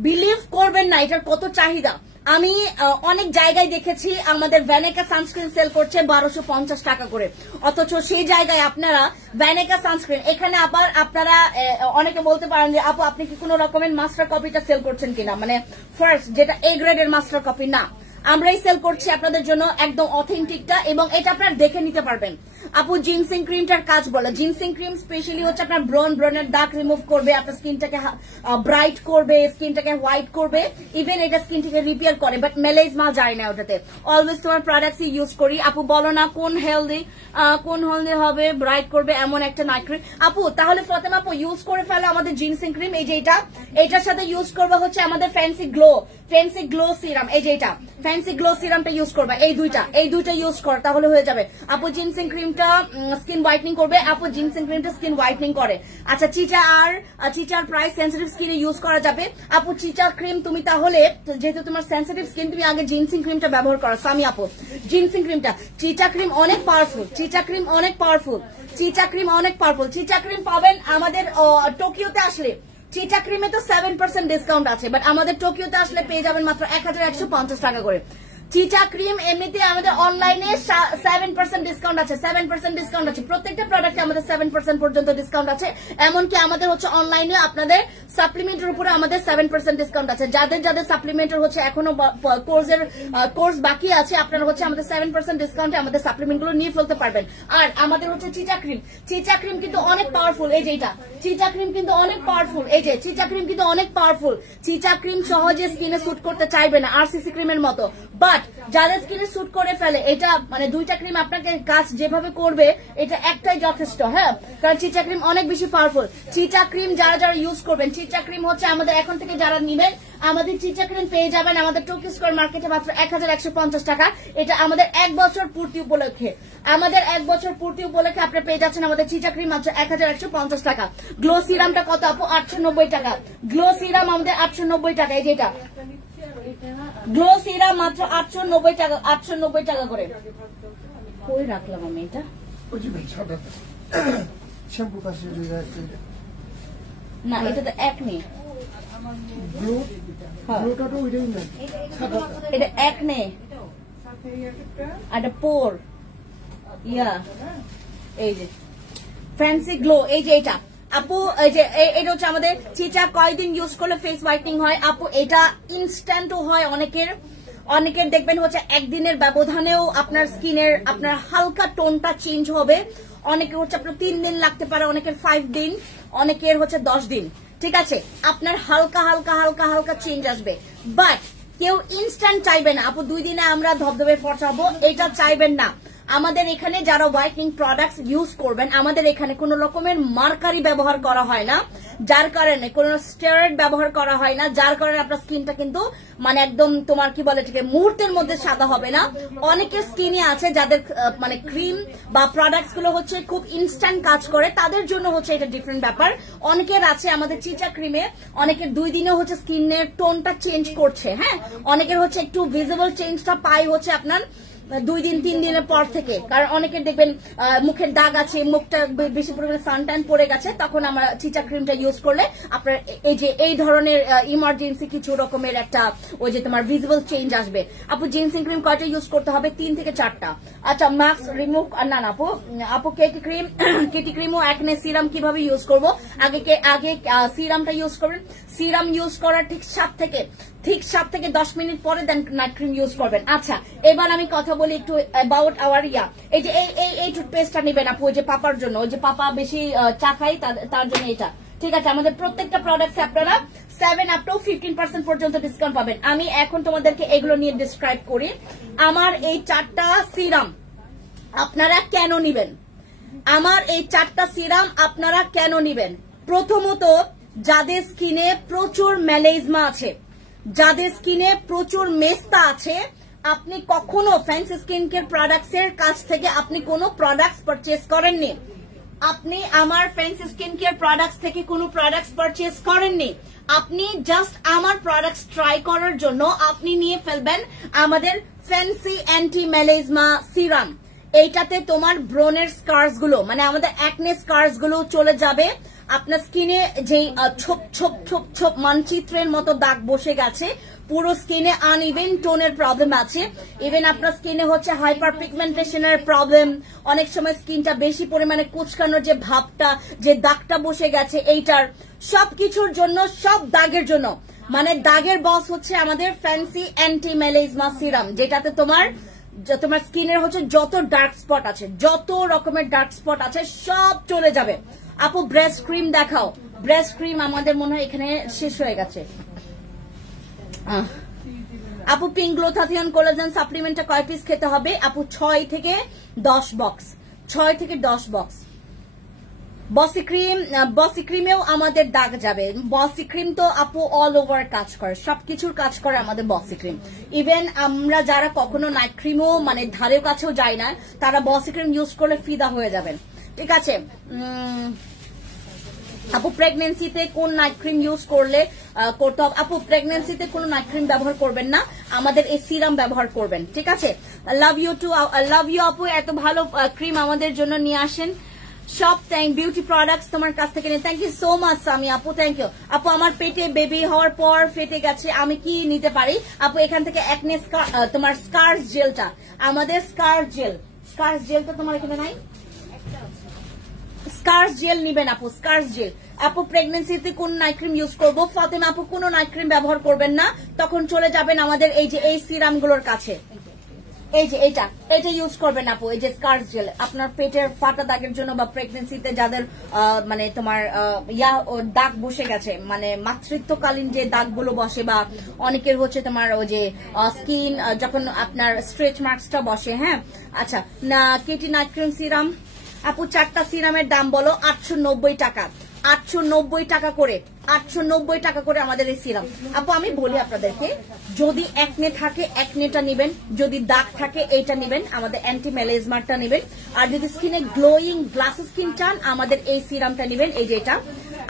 বিলিভ করবেন না এটার কত চাহিদা। আমি অনেক জায়গায় দেখেছি আমাদের ভ্যানেকা সানস্ক্রিন সেল করছে 1250 টাকা করে, অথচ সেই জায়গায় আপনারা ভ্যানেকা সানস্ক্রিন এখানে আবার আপনারা অনেকে বলতে পারেন যে আপু আপনি কি কোনো রকমের মাস্টার কপিটা সেল করছেন কিনা, মানে ফার্স্ট যেটা এ গ্রেডের মাস্টার কপি না, আমরাই সেল করছি আপনাদের জন্য একদম অথেন্টিকটা, এবং এটা আপনারা দেখে নিতে পারবেন। আপু জিনসিং ক্রিমটার কাজ বলে, জিনসিং ক্রিম স্পেশালি হচ্ছে আপনার ব্রনের দাগ রিমুভ করবে, আপনার স্কিনটাকে ব্রাইট করবে, স্কিনটাকে হোয়াইট করবে, ইভেন এটা স্কিনটাকে রিপেয়ার করে, বাট মেলাজমা যায় না ওটাতে। অলওয়েজ তোমার প্রোডাক্টস ইউজ করি। আপু বলো না কোন হেলদি হবে, ব্রাইট করবে এমন একটা নাইট ক্রিম। আপু তাহলে ফতেমা আপু ইউজ করে ফেলো আমাদের জিনসিং ক্রিম। এই যে এটার সাথে ইউজ করবে হচ্ছে আমাদের ফ্যান্সি গ্লো সিরাম। এই যে এটা ফ্যান্সি গ্লো সিরামটা ইউজ করবা, এই দুইটা ইউজ কর তাহলে হয়ে যাবে। আপু জিনসিং ক্রিমটা স্কিন হোয়াইটনিং করবে, আপু জিনসিং ক্রিমটা স্কিন হোয়াইটনিং করে। আচ্ছা চিচার প্রাইস সেন্সিটিভ স্কিনে ইউজ করা যাবে। আপু চিচা ক্রিম তুমি তাহলে যেহেতু তোমার সেন্সিটিভ স্কিন, তুমি আগে জিনসিং ক্রিমটা ব্যবহার করো। সামি আপু জিনসিং ক্রিমটা, চিচা ক্রিম অনেক পাওয়ারফুল, চিচা ক্রিম পাবেন আমাদের টোকিওতে আসলে। চিটা ক্রিমে তো 7% ডিসকাউন্ট আছে, বাট আমাদের টোকিওতে আসলে পেয়ে যাবেন মাত্র 1150 টাকা করে। চিচা ক্রিম এমনিতে আমাদের অনলাইনে 7% ডিসকাউন্ট আছে, 7% ডিসকাউন্ট আছে, প্রত্যেকটা প্রোডাক্টে আমাদের 7% পর্যন্ত ডিসকাউন্ট আছে। এমনকি আমাদের হচ্ছে অনলাইনে আপনাদের সাপ্লিমেন্টের উপরে আমাদের 7% ডিসকাউন্ট আছে। যাদের যাদের সাপ্লিমেন্টের হচ্ছে এখনো কোর্স বাকি আছে, আপনারা হচ্ছে আমাদের 7% ডিসকাউন্টে আমাদের সাপ্লিমেন্ট গুলো নিয়ে ফেলতে পারবেন। আর আমাদের হচ্ছে চিচা ক্রিম কিন্তু অনেক পাওয়ারফুল। এই যে এটা চিচা ক্রিম কিন্তু অনেক পাওয়ারফুল। এই যে চিচা ক্রিম কিন্তু অনেক পাওয়ারফুল। চিচা ক্রিম সহজে স্কিনে স্যুট করতে চাইবে না আরসিসি ক্রিমের মতো, বাট যাদের স্কিনে স্যুট করে ফেলে, এটা মানে দুইটা ক্রিম আপনাকে কাজ যেভাবে করবে এটা একটাই যথেষ্ট। হ্যাঁ, কারণ চিচা ক্রিম অনেক বেশি পাওয়ারফুল। চিচা ক্রিম যারা যারা ইউজ করবেন, চিচা ক্রিম হচ্ছে আমাদের এখন থেকে যারা নিবেন, আমাদের চিচা ক্রিম পেয়ে যাবেন আমাদের টোকি স্কয়ার মার্কেটে মাত্র 1150 টাকা। এটা আমাদের 1 বছর পূর্তি উপলক্ষে, আমাদের 1 বছর পূর্তি উপলক্ষে আপনি পেয়ে যাচ্ছেন আমাদের চিচা ক্রিম মাত্র 1150 টাকা। গ্লো সিরামটা কত আপু? 890 টাকা। গ্লো সিরাম আমাদের 890 টাকা। এই যেটা গ্লো সিরাম মাত্র 890 টাকা, 890 টাকা করে। কই রাখলাম আমি এটা? না, এটা তো একনি, এটা একনে, এটা পোর, ইয়া এই যে ফ্যান্সি গ্লো। এই যে এটা আপু, এই যে এটা হচ্ছে আমাদের চিচা কয়দিন ইউজ করলে ফেস হোয়াইটনিং হয় আপু? এটা ইনস্ট্যান্টও হয় অনেকের দেখবেন হচ্ছে একদিনের ব্যবধানেও আপনার স্কিনের আপনার হালকা টোনটা চেঞ্জ হবে। অনেকের হচ্ছে আপনার 3 দিন লাগতে পারে, অনেকের 5 দিন, অনেকের হচ্ছে 10 দিন। ঠিক আছে, আপনার হালকা হালকা হালকা হালকা চেঞ্জ আসবে। বাট কেউ ইনস্ট্যান্ট চাইবে না আপু 2 দিনে আমরা ধবধবে ফর্সা হবো, এটা চাইবেন না। আমাদের এখানে যারা হোয়াইটনিং প্রোডাক্টস ইউজ করবেন, আমাদের এখানে কোনো রকমের মার্কারি ব্যবহার করা হয় না, যার কারণে কোনো স্টেরয়েড ব্যবহার করা হয় না, যার কারণে আপনার স্কিনটা কিন্তু মানে একদম তোমার কি বলে এটাকে মুহূর্তের মধ্যে সাদা হবে না। অনেকের স্কিনে আছে যাদের মানে ক্রিম বা প্রোডাক্টস গুলো হচ্ছে খুব ইনস্ট্যান্ট কাজ করে, তাদের জন্য হচ্ছে এটা ডিফারেন্ট ব্যাপার। অনেকের আছে আমাদের চিচা ক্রিমে অনেকের 2 দিনে হচ্ছে স্কিনের টোনটা চেঞ্জ করছে। হ্যাঁ, অনেকের হচ্ছে একটু ভিজিবল চেঞ্জটা পাই হচ্ছে আপনার 2 দিন 3 দিনের পর থেকে। কারণ অনেকের দেখবেন মুখের দাগ আছে, মুখটা বেশি পরিমাণে সানট্যান পড়ে গেছে, তখন আমরা চিচা ক্রিমটা ইউজ করলে আপনার এই যে এই ধরনের ইমার্জেন্সি কিছু রকমের একটা ওই যে তোমার ভিজিবল চেঞ্জ আসবে। আপু জিনসিং ক্রিম কয়টা ইউজ করতে হবে? 3 থেকে 4টা। আচ্ছা, মাস্ক রিমুভ না না আপু কেটি ক্রিমও একনে সিরাম কিভাবে ইউজ করব? আগে সিরামটা ইউজ করবেন। সিরাম ইউজ করার ঠিক 7 থেকে 10 মিনিট পরে দেন নাইট ক্রিম ইউজ করবেন। আচ্ছা, এবার আমি কথা বলি একটু অ্যাবাউট আওয়ার এই যে এই টুথপেস্টটা নেবেন আপু, ওই যে পাপার জন্য, ওই যে পাপা বেশি চা খাই তার জন্য এটা। ঠিক আছে, আমাদের প্রত্যেকটা প্রোডাক্টে আপনারা 7 up to 15% পর্যন্ত ডিসকাউন্ট পাবেন। আমি এখন তোমাদেরকে এগুলো নিয়ে ডিসক্রাইব করি। আমার এই 4টা সিরাম আপনারা কেন নিবেন? আমার এই 4টা সিরাম আপনারা কেন নিবেন? প্রথমত, যাদের স্কিনে প্রচুর ম্যালেজমা আছে, যাদের স্কিনে প্রচুর মেস্তা আছে, আপনি কখনো ফ্যান্সি স্কিন কেয়ার প্রোডাক্টস এর কাছ থেকে আপনি কোনো প্রোডাক্টস পারচেজ করেননি, আপনি আমার ফ্যান্সি স্কিন কেয়ার প্রোডাক্টস থেকে কোনো প্রোডাক্টস পারচেজ করেননি, আপনি জাস্ট আমার প্রোডাক্টস ট্রাই করার জন্য আপনি নিয়ে ফেলবেন আমাদের ফ্যান্সি অ্যান্টি ম্যালেজমা সিরাম। এইটাতে তোমার ব্রনের স্কার্স গুলো মানে আমাদের অ্যাকনে স্কার্স গুলো চলে যাবে। আপনার স্কিনে যে ছোপ ছোপ ছোপ ছোপ মানচিত্রের মতো দাগ বসে গেছে, পুরো স্কিনে আনইভেন টোনের প্রবলেম আছে, ইভেন আপনার স্কিনে হচ্ছে হাইপার পিগমেন্টেশনের প্রবলেম, অনেক সময় স্কিনটা বেশি পরিমাণে কুচকানোর যে ভাবটা, যে দাগটা বসে গেছে, এইটার সবকিছুর জন্য, সব দাগের জন্য মানে দাগের বস হচ্ছে আমাদের ফ্যান্সি অ্যান্টি ম্যালেজমা সিরাম, যেটাতে তোমার স্কিনের হচ্ছে যত ডার্ক স্পট আছে, যত রকমের ডার্ক স্পট আছে সব চলে যাবে। আপু ব্রেস্ট ক্রিম দেখাও। ব্রেস্ট ক্রিম আমাদের মনে হয় এখানে শেষ হয়ে গেছে। আপু পিঙ্ক গ্লোথাথিয়ন কোলাজেন সাপ্লিমেন্টটা কয় পিস খেতে হবে? আপু 6 থেকে 10 বক্স, 6 থেকে 10 বক্স। বসি ক্রিমেও আমাদের দাগ যাবে। বসি ক্রিম তো আপু অল ওভার কাজ করে, সবকিছুর কাজ করে আমাদের বসি ক্রিম। ইভেন আমরা যারা কখনো নাইট ক্রিমও মানে ধারেও কাছেও যাই না, তারা বসি ক্রিম ইউজ করলে ফিদা হয়ে যাবেন। ঠিক আছে আপু, প্রেগনেন্সিতে কোন নাইট ক্রিম ইউজ করলে করতে হবে? আপু প্রেগনেন্সিতে কোন নাইট ক্রিম ব্যবহার করবেন না, আমাদের এই সিরাম ব্যবহার করবেন। ঠিক আছে, লাভ ইউ আপু, এত ভালো ক্রিম আমাদের জন্য নিয়ে আসেন। সব বিউটি প্রোডাক্টস তোমার কাছ থেকে নিয়ে। Thank you so much Sami আপু, থ্যাংক ইউ আপু। আমার পেটে বেবি হওয়ার পর ফেটে গেছে, আমি কি নিতে পারি আপু? এখান থেকে একনে তোমার স্কার্স জেলটা, আমাদের স্কার্স জেলটা তোমার এখানে নাই? স্কার্স জেল নিবেন আপু, স্কার্স জেল। আপু প্রেগনেন্সিতে কোন নাইট ক্রিম ইউজ করবো? ফাতেমা আপু কোন নাইট ক্রিম ব্যবহার করবেন না, তখন চলে যাবেন আমাদের এই যে এই সিরাম গুলোর কাছে। এই যে এটা ইউজ করবেন আপু, এই যে স্কার্স জেল আপনার পেটের ফাটা দাগের জন্য বা প্রেগনেন্সিতে যাদের মানে তোমার দাগ বসে গেছে, মানে মাতৃত্বকালীন যে দাগগুলো বসে, বা অনেকের হচ্ছে তোমার ওই যে স্কিন যখন আপনার স্ট্রেচ মার্কসটা বসে। হ্যাঁ আচ্ছা, না কেটি নাইট ক্রিম সিরাম আপু 4টা সিরামের দাম বলো? 890 টাকা, 890 টাকা করে, 890 টাকা করে আমাদের এই সিরাম। আপু আমি বলি আপনাদেরকে, যদি একনে থাকে একনেটা নিবেন, যদি দাগ থাকে এইটা নিবেন, আমাদের অ্যান্টি মেলাজমারটা নিবেন, আর যদি স্কিনে গ্লোয়িং গ্লাস স্কিন চান আমাদের এই সিরামটা নিবেন, এই যে এটা।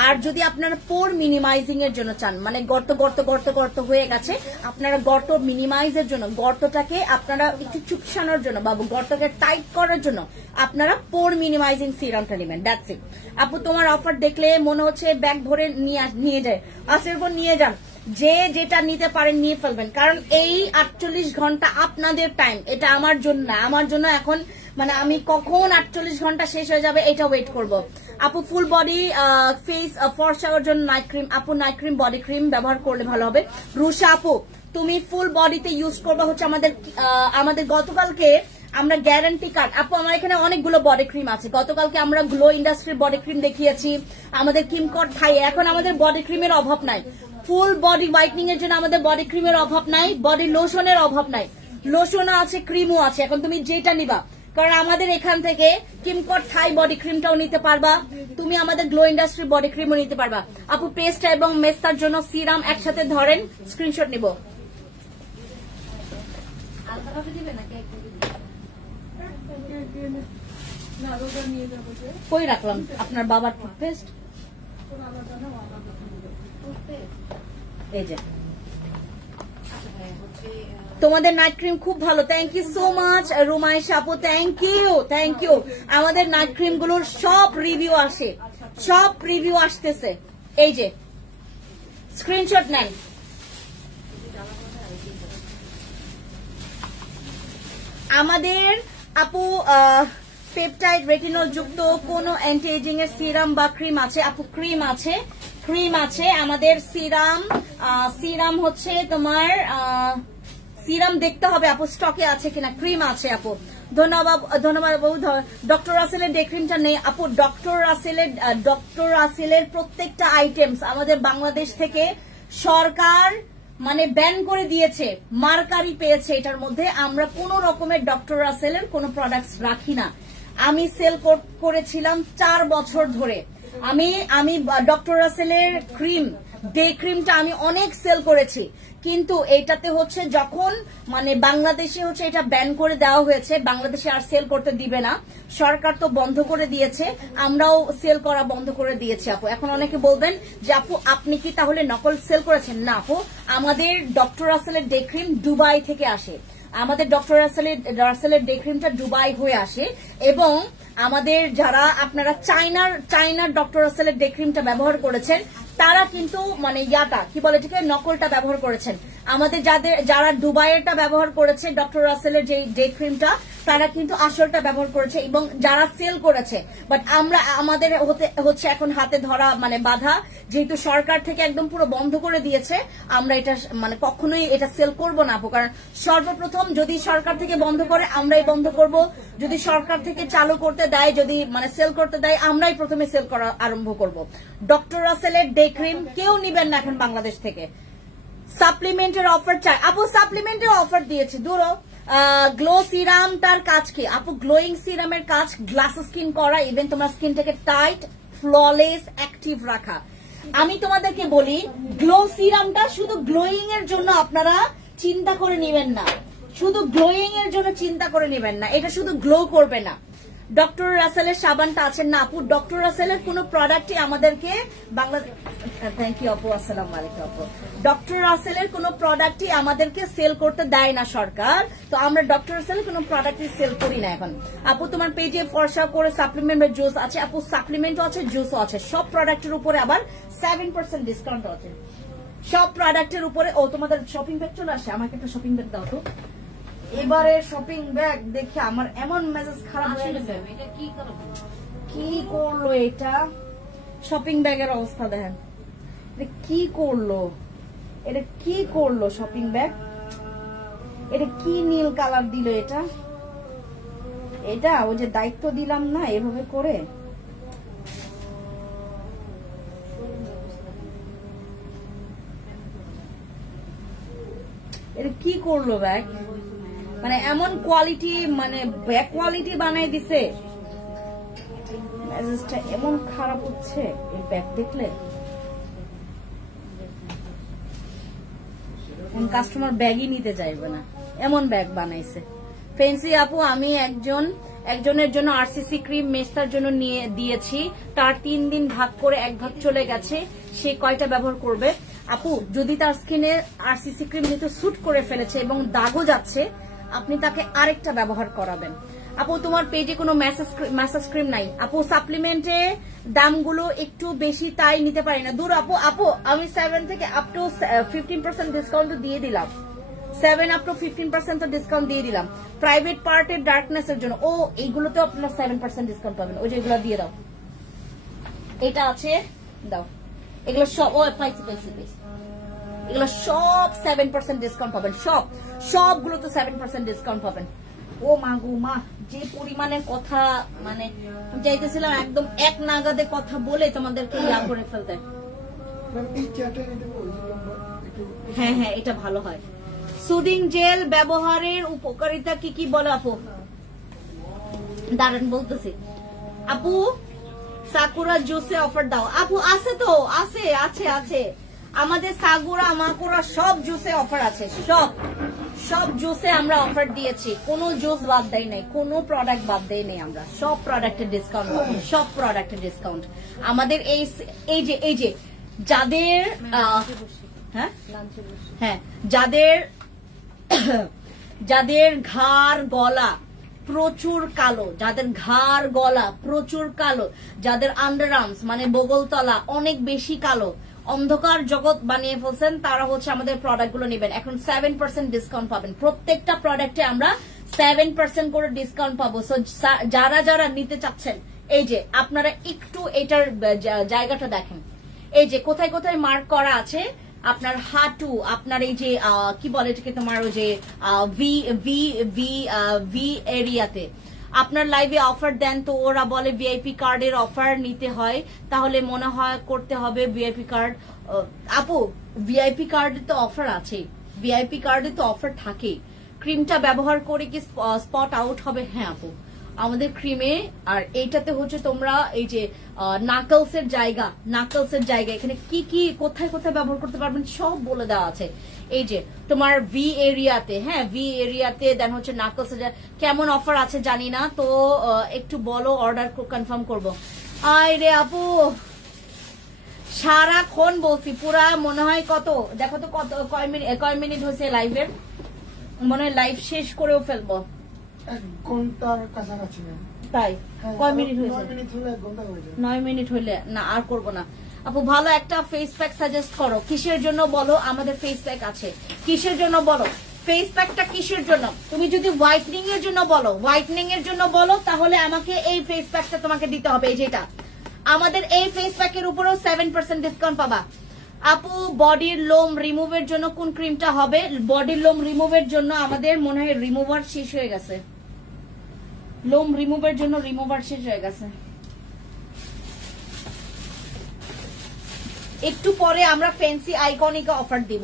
আর যদি আপনারা পোর মিনিমাইজিং এর জন্য চান, মানে গর্ত হয়ে গেছে, আপনারা গর্ত মিনিমাইজের জন্য, গর্তটাকে আপনারা একটু চুপসানোর জন্য বা গর্তকে টাইট করার জন্য আপনারা পোর মিনিমাইজিং সিরামটা নেবেন। দ্যাটস ইট আপু। তোমার অফার দেখলে মনে হচ্ছে ব্যাগ ভরে নিয়ে যায়, আসের পর নিয়ে যান, যে যেটা নিতে পারেন নিয়ে ফেলবেন, কারণ এই 48 ঘন্টা আপনাদের টাইম, এটা আমার জন্য না। আমার জন্য এখন মানে আমি কখন 48 ঘন্টা শেষ হয়ে যাবে এটা ওয়েট করব। আপু ফুল বডি ফেস ফর্সার জন্য নাইট ক্রিম, আপু নাইট ক্রিম বডি ক্রিম ব্যবহার করলে ভালো হবে। রুশা আপু তুমি ফুল বডিতে ইউজ করবে হচ্ছে আমাদের গতকালকে আমরা গ্যারান্টি কার্ড, আপু আমার এখানে অনেকগুলো বডি ক্রিম আছে। গতকালকে আমরা গ্লো ইন্ডাস্ট্রির বডি ক্রিম দেখিয়েছি, আমাদের কিমকট থাই। এখন আমাদের বডি ক্রিমের অভাব নাই, ফুল বডি হোয়াইটনিং এর জন্য আমাদের বডি ক্রিমের অভাব নাই, বডি লোশনের অভাব নাই, লোশনও আছে ক্রিমও আছে। এখন তুমি যেটা নিবা, কারণ আমাদের এখান থেকে কিমকট থাই বডি ক্রিমটাও নিতে পারবা, তুমি আমাদের গ্লো ইন্ডাস্ট্রি বডি ক্রিমও নিতে পারবা। আপু পেস্ট এবং মেস্তার জন্য সিরাম একসাথে ধরেন, স্ক্রিনশট নিব। কই রাখলাম আপনার বাবার টুথপেস্ট? এই যে তোমাদের নাইট ক্রিম খুব ভালো, থ্যাংক ইউ সো মাচ রুমাইশ আপু, থ্যাংক ইউ। আমাদের নাইট ক্রিম গুলোর সব রিভিউ আসে, সব রিভিউ আসতেছে, এই যে স্ক্রিনশট নেন। আমাদের আপু পেপটাইড রেটিনল যুক্ত কোন অ্যান্টি এজিং এর সিরাম বা ক্রিম আছে? আপু ক্রিম আছে আমাদের। সিরাম হচ্ছে তোমার সিরাম দেখতে হবে আপু স্টকে আছে কিনা। ক্রিম আছে আপু, ধন্যবাদ বাবু। ডক্টর রাসেলের ডে ক্রিমটা নেই আপু। ডক্টর রাসেলের প্রত্যেকটা আইটেমস আমাদের বাংলাদেশ থেকে সরকার মানে ব্যান করে দিয়েছে, মার্কারি পেয়েছে এটার মধ্যে। আমরা কোন রকমের ডক্টর রাসেলের কোন প্রোডাক্টস রাখি না। আমি সেল করেছিলাম 4 বছর ধরে। আমি ডক্টর রাসেলের ক্রিম, ডে ক্রিমটা আমি অনেক সেল করেছি, কিন্তু এটাতে হচ্ছে যখন মানে বাংলাদেশে হচ্ছে এটা ব্যান করে দেওয়া হয়েছে, বাংলাদেশে আর সেল করতে দিবে না, সরকার তো বন্ধ করে দিয়েছে, আমরাও সেল করা বন্ধ করে দিয়েছি আপু। এখন অনেকে বলবেন যে আপু আপনি কি তাহলে নকল সেল করেছেন? না আপু, আমাদের ডক্টর রাসেলের ডে ক্রিম দুবাই থেকে আসে, আমাদের ডক্টর রাসেলের ডে ক্রিমটা দুবাই হয়ে আসে, এবং আমাদের যারা আপনারা চাইনার ডক্টর রাসেলের ডে ক্রিমটা ব্যবহার করেছেন তারা কিন্তু মানে কি বলে এটাকে, নকলটা ব্যবহার করেছেন। আমাদের যারা দুবাইয়েরটা ব্যবহার করেছে ডক্টর রাসেলের যে ডে ক্রিমটা, তারা কিন্তু আসলটা ব্যবহার করেছে, এবং যারা সেল করেছে। বাট আমাদের হচ্ছে এখন হাতে ধরা মানে বাধা, যেহেতু সরকার থেকে একদম পুরো বন্ধ করে দিয়েছে, আমরা এটা মানে কখনোই এটা সেল করব না আপু। কারণ সর্বপ্রথম যদি সরকার থেকে বন্ধ করে আমরাই বন্ধ করব, যদি সরকার থেকে চালু করতে দেয়, যদি মানে সেল করতে দেয়, আমরাই প্রথমে সেল করা আরম্ভ করব। ডক্টর রাসেলের ডে ক্রিম কেউ নিবেন না এখন বাংলাদেশ থেকে। সাপ্লিমেন্টের অফার চাই আপু, সাপ্লিমেন্টের অফার দিয়েছি দূরও। গ্লো সিরামটার কাজ কি আপু? গ্লোয়িং সিরামের কাজ গ্লাস স্কিন করা, ইভেন তোমার স্কিনটাকে টাইট, ফ্ললেস, অ্যাক্টিভ রাখা। আমি তোমাদেরকে বলি, গ্লো সিরামটা শুধু গ্লোয়িং এর জন্য আপনারা চিন্তা করে নেবেন না, শুধু গ্লোয়িং এর জন্য চিন্তা করে নেবেন না, এটা শুধু গ্লো করবে না, ডক্টর রাসেলের সাবানটা আছে না আপু? ডক্টর রাসেলের কোনো প্রোডাক্টই আমাদেরকে বাংলাদেশ, থ্যাংক ইউ আপু, আসসালামু আলাইকুম আপু। ডক্টর রাসেলের কোনো প্রোডাক্টই আমাদেরকে সেল করতে দেয় না সরকার, তো আমরা ডক্টর রাসেলের কোনো প্রোডাক্টই সেল করি না এখন। আপু তোমার পেজে ফর্সা করে সাপ্লিমেন্ট জুস আছে আপু, সাপ্লিমেন্টও আছে, জুসও আছে, সব প্রোডাক্টের উপরে আবার 7% ডিসকাউন্ট আছে, সব প্রোডাক্টের উপরে। ও তোমাদের শপিং ব্যাগ চলে আসে, আমাকে একটা শপিং ব্যাগ দাও তো। এবারে শপিং ব্যাগ দেখে আমার এমন মেজাজ খারাপ হয়ে গেছে। কি করলো এটা? শপিং ব্যাগের অবস্থা দেখেন, কি করলো এটা, কি করলো শপিং ব্যাগ, এটা কি নীল কালার দিল এটা, এটা ও যে দায়িত্ব দিলাম না এভাবে করে। এটা কি করলো ব্যাগ, মানে এমন কোয়ালিটি, মানে ব্যাগ কোয়ালিটি বানাই দিছে, মেজাজটা এমন খারাপ হচ্ছে এই ব্যাগ দেখলে। কাস্টমার ব্যাগই নিতে চাইবে না, এমন ব্যাগ বানাইছে। ফেন্সি আপু আমি একজনের জন্য আরসিসি ক্রিম মেস্তার জন্য নিয়ে দিয়েছি, তার 3 দিন ভাগ করে 1 ভাগ চলে গেছে, সে কয়টা ব্যবহার করবে? আপু যদি তার স্কিনে আরসিসি ক্রিম যেহেতু স্যুট করে ফেলেছে এবং দাগও যাচ্ছে, আপনি তাকে আরেকটা ব্যবহার করাবেন। আপু তোমার পেজে কোনো ম্যাসাজ ক্রিম নাই আপু? সাপ্লিমেন্টে দামগুলো একটু বেশি তাই নিতে পারি না। দূর আপু, আমি 7 থেকে আপ টু 15% ডিসকাউন্ট দিয়ে দিলাম, 7 আপ টু 15% তো ডিসকাউন্ট দিয়ে দিলাম। প্রাইভেট পার্টের ডার্কনেস এর জন্য এইগুলোতেও আপনার 7% ডিসকাউন্ট পাবেন, ওই যে এগুলো দিয়ে দাও, এটা আছে দাও, এগুলো সব এগুলো সব 7% ডিসকাউন্ট পাবেন, সবগুলোতে 7% ডিসকাউন্ট পাবেন। ও মা গো মা, যে পরিমাণের কথা, মানে চাইতেছিলাম একদম এক নাগাদে কথা বলে তোমাদেরকে ইয়া করে ফেলতে। হ্যাঁ হ্যাঁ, এটা ভালো হয়। সুদিং জেল ব্যবহারের উপকারিতা কি কি বলো আপু? দাঁড়ান বলতেছি। আপু সাকুরা জুসে অফার দাও আপু। আছে তো, আছে আমাদের সাকুরা মাকুরা সব জুসে অফার আছে, সব জুসে আমরা অফার দিয়েছি, কোনো জুস বাদ দেই নাই, কোনো প্রোডাক্ট বাদ দেই নাই, আমরা সব প্রোডাক্টের ডিসকাউন্ট, সব প্রোডাক্টের ডিসকাউন্ট আমাদের। এই যে যাদের হ্যাঁ যাদের ঘাড় গলা প্রচুর কালো, যাদের আন্ডার আর্মস মানে বগলতলা অনেক বেশি কালো, অন্ধকার জগৎ বানিয়ে ফেলছেন, তারা হচ্ছে আমাদের প্রোডাক্ট গুলো নেবেন। এখন 7% ডিসকাউন্ট পাবেন, প্রত্যেকটা প্রোডাক্টে আমরা 7% করে ডিসকাউন্ট পাবো। সো যারা নিতে চাচ্ছেন, এই যে আপনারা একটু এটার জায়গাটা দেখেন, এই যে কোথায় কোথায় মার্ক করা আছে, আপনার হাঁটু, আপনার এই যে কি বলে এটাকে, তোমার ওই যে ভি এরিয়াতে আপনার লাইভে অফার দেন, তো ওরা বলে ভিআইপি কার্ডের অফার নিতে হয়, তাহলে মনে হয় করতে হবে ভিআইপি কার্ড। আপু ভিআইপি কার্ডে তো অফার আছে, ভিআইপি কার্ডে তো অফার থাকে। ক্রিমটা ব্যবহার করে কি স্পট আউট হবে? হ্যাঁ আপু, আমাদের ক্রিমে আর এইটাতে হচ্ছে তোমরা এই যে নাকলসের জায়গা এখানে কি কি কোথায় কোথায় ব্যবহার করতে পারবেন সব বলে দেওয়া আছে। এই যে তোমার ভি এরিয়াতে, হ্যাঁ ভি এরিয়াতে, দেন হচ্ছে নাকলসের কেমন অফার আছে জানি না, তো একটু বলো, অর্ডার কনফার্ম করবো। আয় রে আপু সারাক্ষণ বলছি, পুরা মনে হয় কত দেখো তো, কয় মিনিট হয়েছে লাইভের, মনে হয় লাইভ শেষ করেও ফেলবো, 1 ঘন্টার কাছাকাছি। তাই কয় মিনিট হয়েছে? 9 মিনিট হইলে না, আর করবো না। আপু ভালো একটা ফেস প্যাক সাজেস্ট করো। কিসের জন্য বলো? আমাদের ফেস প্যাক আছে। কিসের জন্য বলো? ফেস প্যাকটা কিসের জন্য? তুমি যদি হোয়াইটনিং এর জন্য বলো, তাহলে আমাকে এই ফেস প্যাকটা তোমাকে দিতে হবে। এই যেটা আমাদের এই ফেস প্যাকের উপরেও 7% ডিসকাউন্ট পাবা। আপু বডির লোম রিমুভের জন্য কোন ক্রিমটা হবে? বডির লোম রিমুভের জন্য আমাদের মনে হয় রিমুভার শেষ হয়ে গেছে, লোম রিমুভের জন্য রিমুভার শেষ হয়ে গেছে। একটু পরে আমরা ফ্যান্সি আইকনিকে অফার দিব,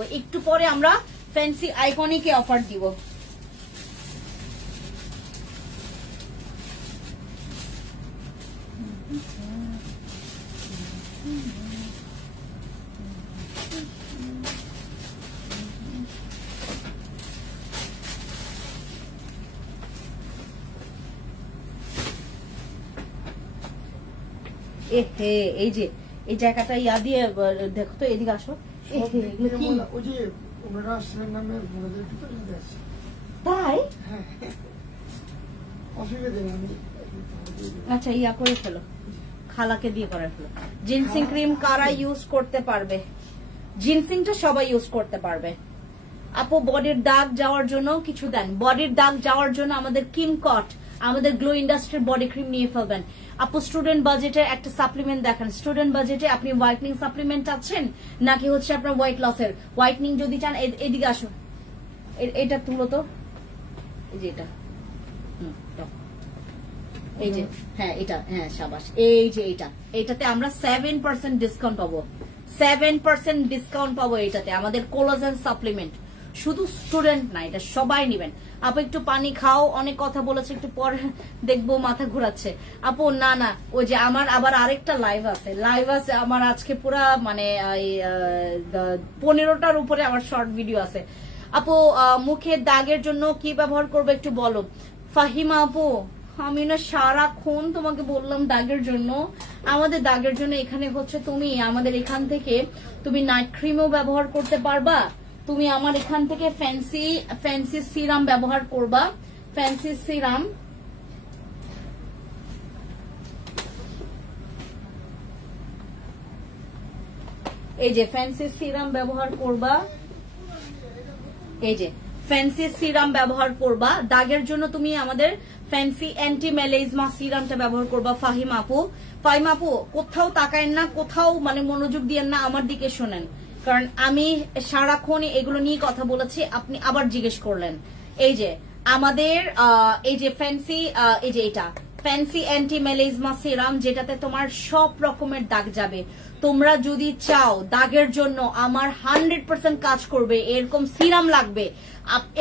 হে এই যে এই জায়গাটা ইয়া দিয়ে দেখো তো, এদিকে আসো। ওই যে ওনারা আসলেন নামের বোনদের ভিতরে আছে তাই? হ্যাঁ, অসুবিধা নেই, আমি আচ্ছা ইয়া করে ফেলো, খালাকে দিয়ে করে ফেলো। জিনসিং ক্রিম কারা ইউজ করতে পারবে? জিনসিংটা সবাই ইউজ করতে পারবে। আপু বডির দাগ যাওয়ার জন্য কিছু দেন। বডির দাগ যাওয়ার জন্য আমাদের কিমকট, আমাদের গ্লো ইন্ডাস্ট্রির বডি ক্রিম নিয়ে ফেলবেন। আপু স্টুডেন্ট বাজেটে একটা সাপ্লিমেন্ট দেখেন। স্টুডেন্ট বাজেটে আপনি হোয়াইটনিং সাপ্লিমেন্ট চাচ্ছেন নাকি হচ্ছে আপনার ওয়েট লসের? হোয়াইটনিং যদি চান এদিকে আসো, এটা তুলো তো, এই যে এটা, এই যে, হ্যাঁ এটা, হ্যাঁ সাবাস। এই যে এটাতে আমরা 7% ডিসকাউন্ট পাবো, 7% ডিসকাউন্ট পাবো এটাতে। আমাদের কোলাজেন সাপ্লিমেন্ট, শুধু স্টুডেন্ট না, এটা সবাই নিবেন। আপু একটু পানি খাও, অনেক কথা বলেছে, একটু পরে দেখবো মাথা ঘুরাচ্ছে। আপু না না, ওই যে আমার আবার আরেকটা লাইভ আছে আমার আজকে পুরা মানে 15টার উপরে আমার শর্ট ভিডিও আছে। আপু মুখের দাগের জন্য কি ব্যবহার করবো একটু বলো। ফাহিমা আপু আমি না সারাক্ষণ তোমাকে বললাম দাগের জন্য, আমাদের দাগের জন্য এখানে হচ্ছে তুমি আমাদের এখান থেকে তুমি নাইট ক্রিমও ব্যবহার করতে পারবা, তুমি আমার এখান থেকে ফ্যান্সি সিরাম ব্যবহার করবা। ফ্যান্সি সিরাম এই যে ফ্যান্সি সিরাম ব্যবহার করবা, এই যে ফ্যান্সি সিরাম ব্যবহার করবা দাগের জন্য। তুমি আমাদের ফ্যান্সি অ্যান্টি ম্যালেজমা সিরামটা ব্যবহার করবা। ফাহিমা আপু কোথাও তাকায়েন না, কোথাও মানে মনোযোগ দিয়েন না, আমার দিকে শোনেন, কারণ আমি সারাক্ষণ এগুলো নিয়ে কথা বলেছি, আপনি আবার জিজ্ঞেস করলেন। এই যে আমাদের এই যে ফ্যান্সি, এই যে এটা ফ্যান্সি অ্যান্টি ম্যালেজমা সিরাম, যেটাতে তোমার সব রকমের দাগ যাবে। তোমরা যদি চাও দাগের জন্য আমার 100% কাজ করবে এরকম সিরাম লাগবে,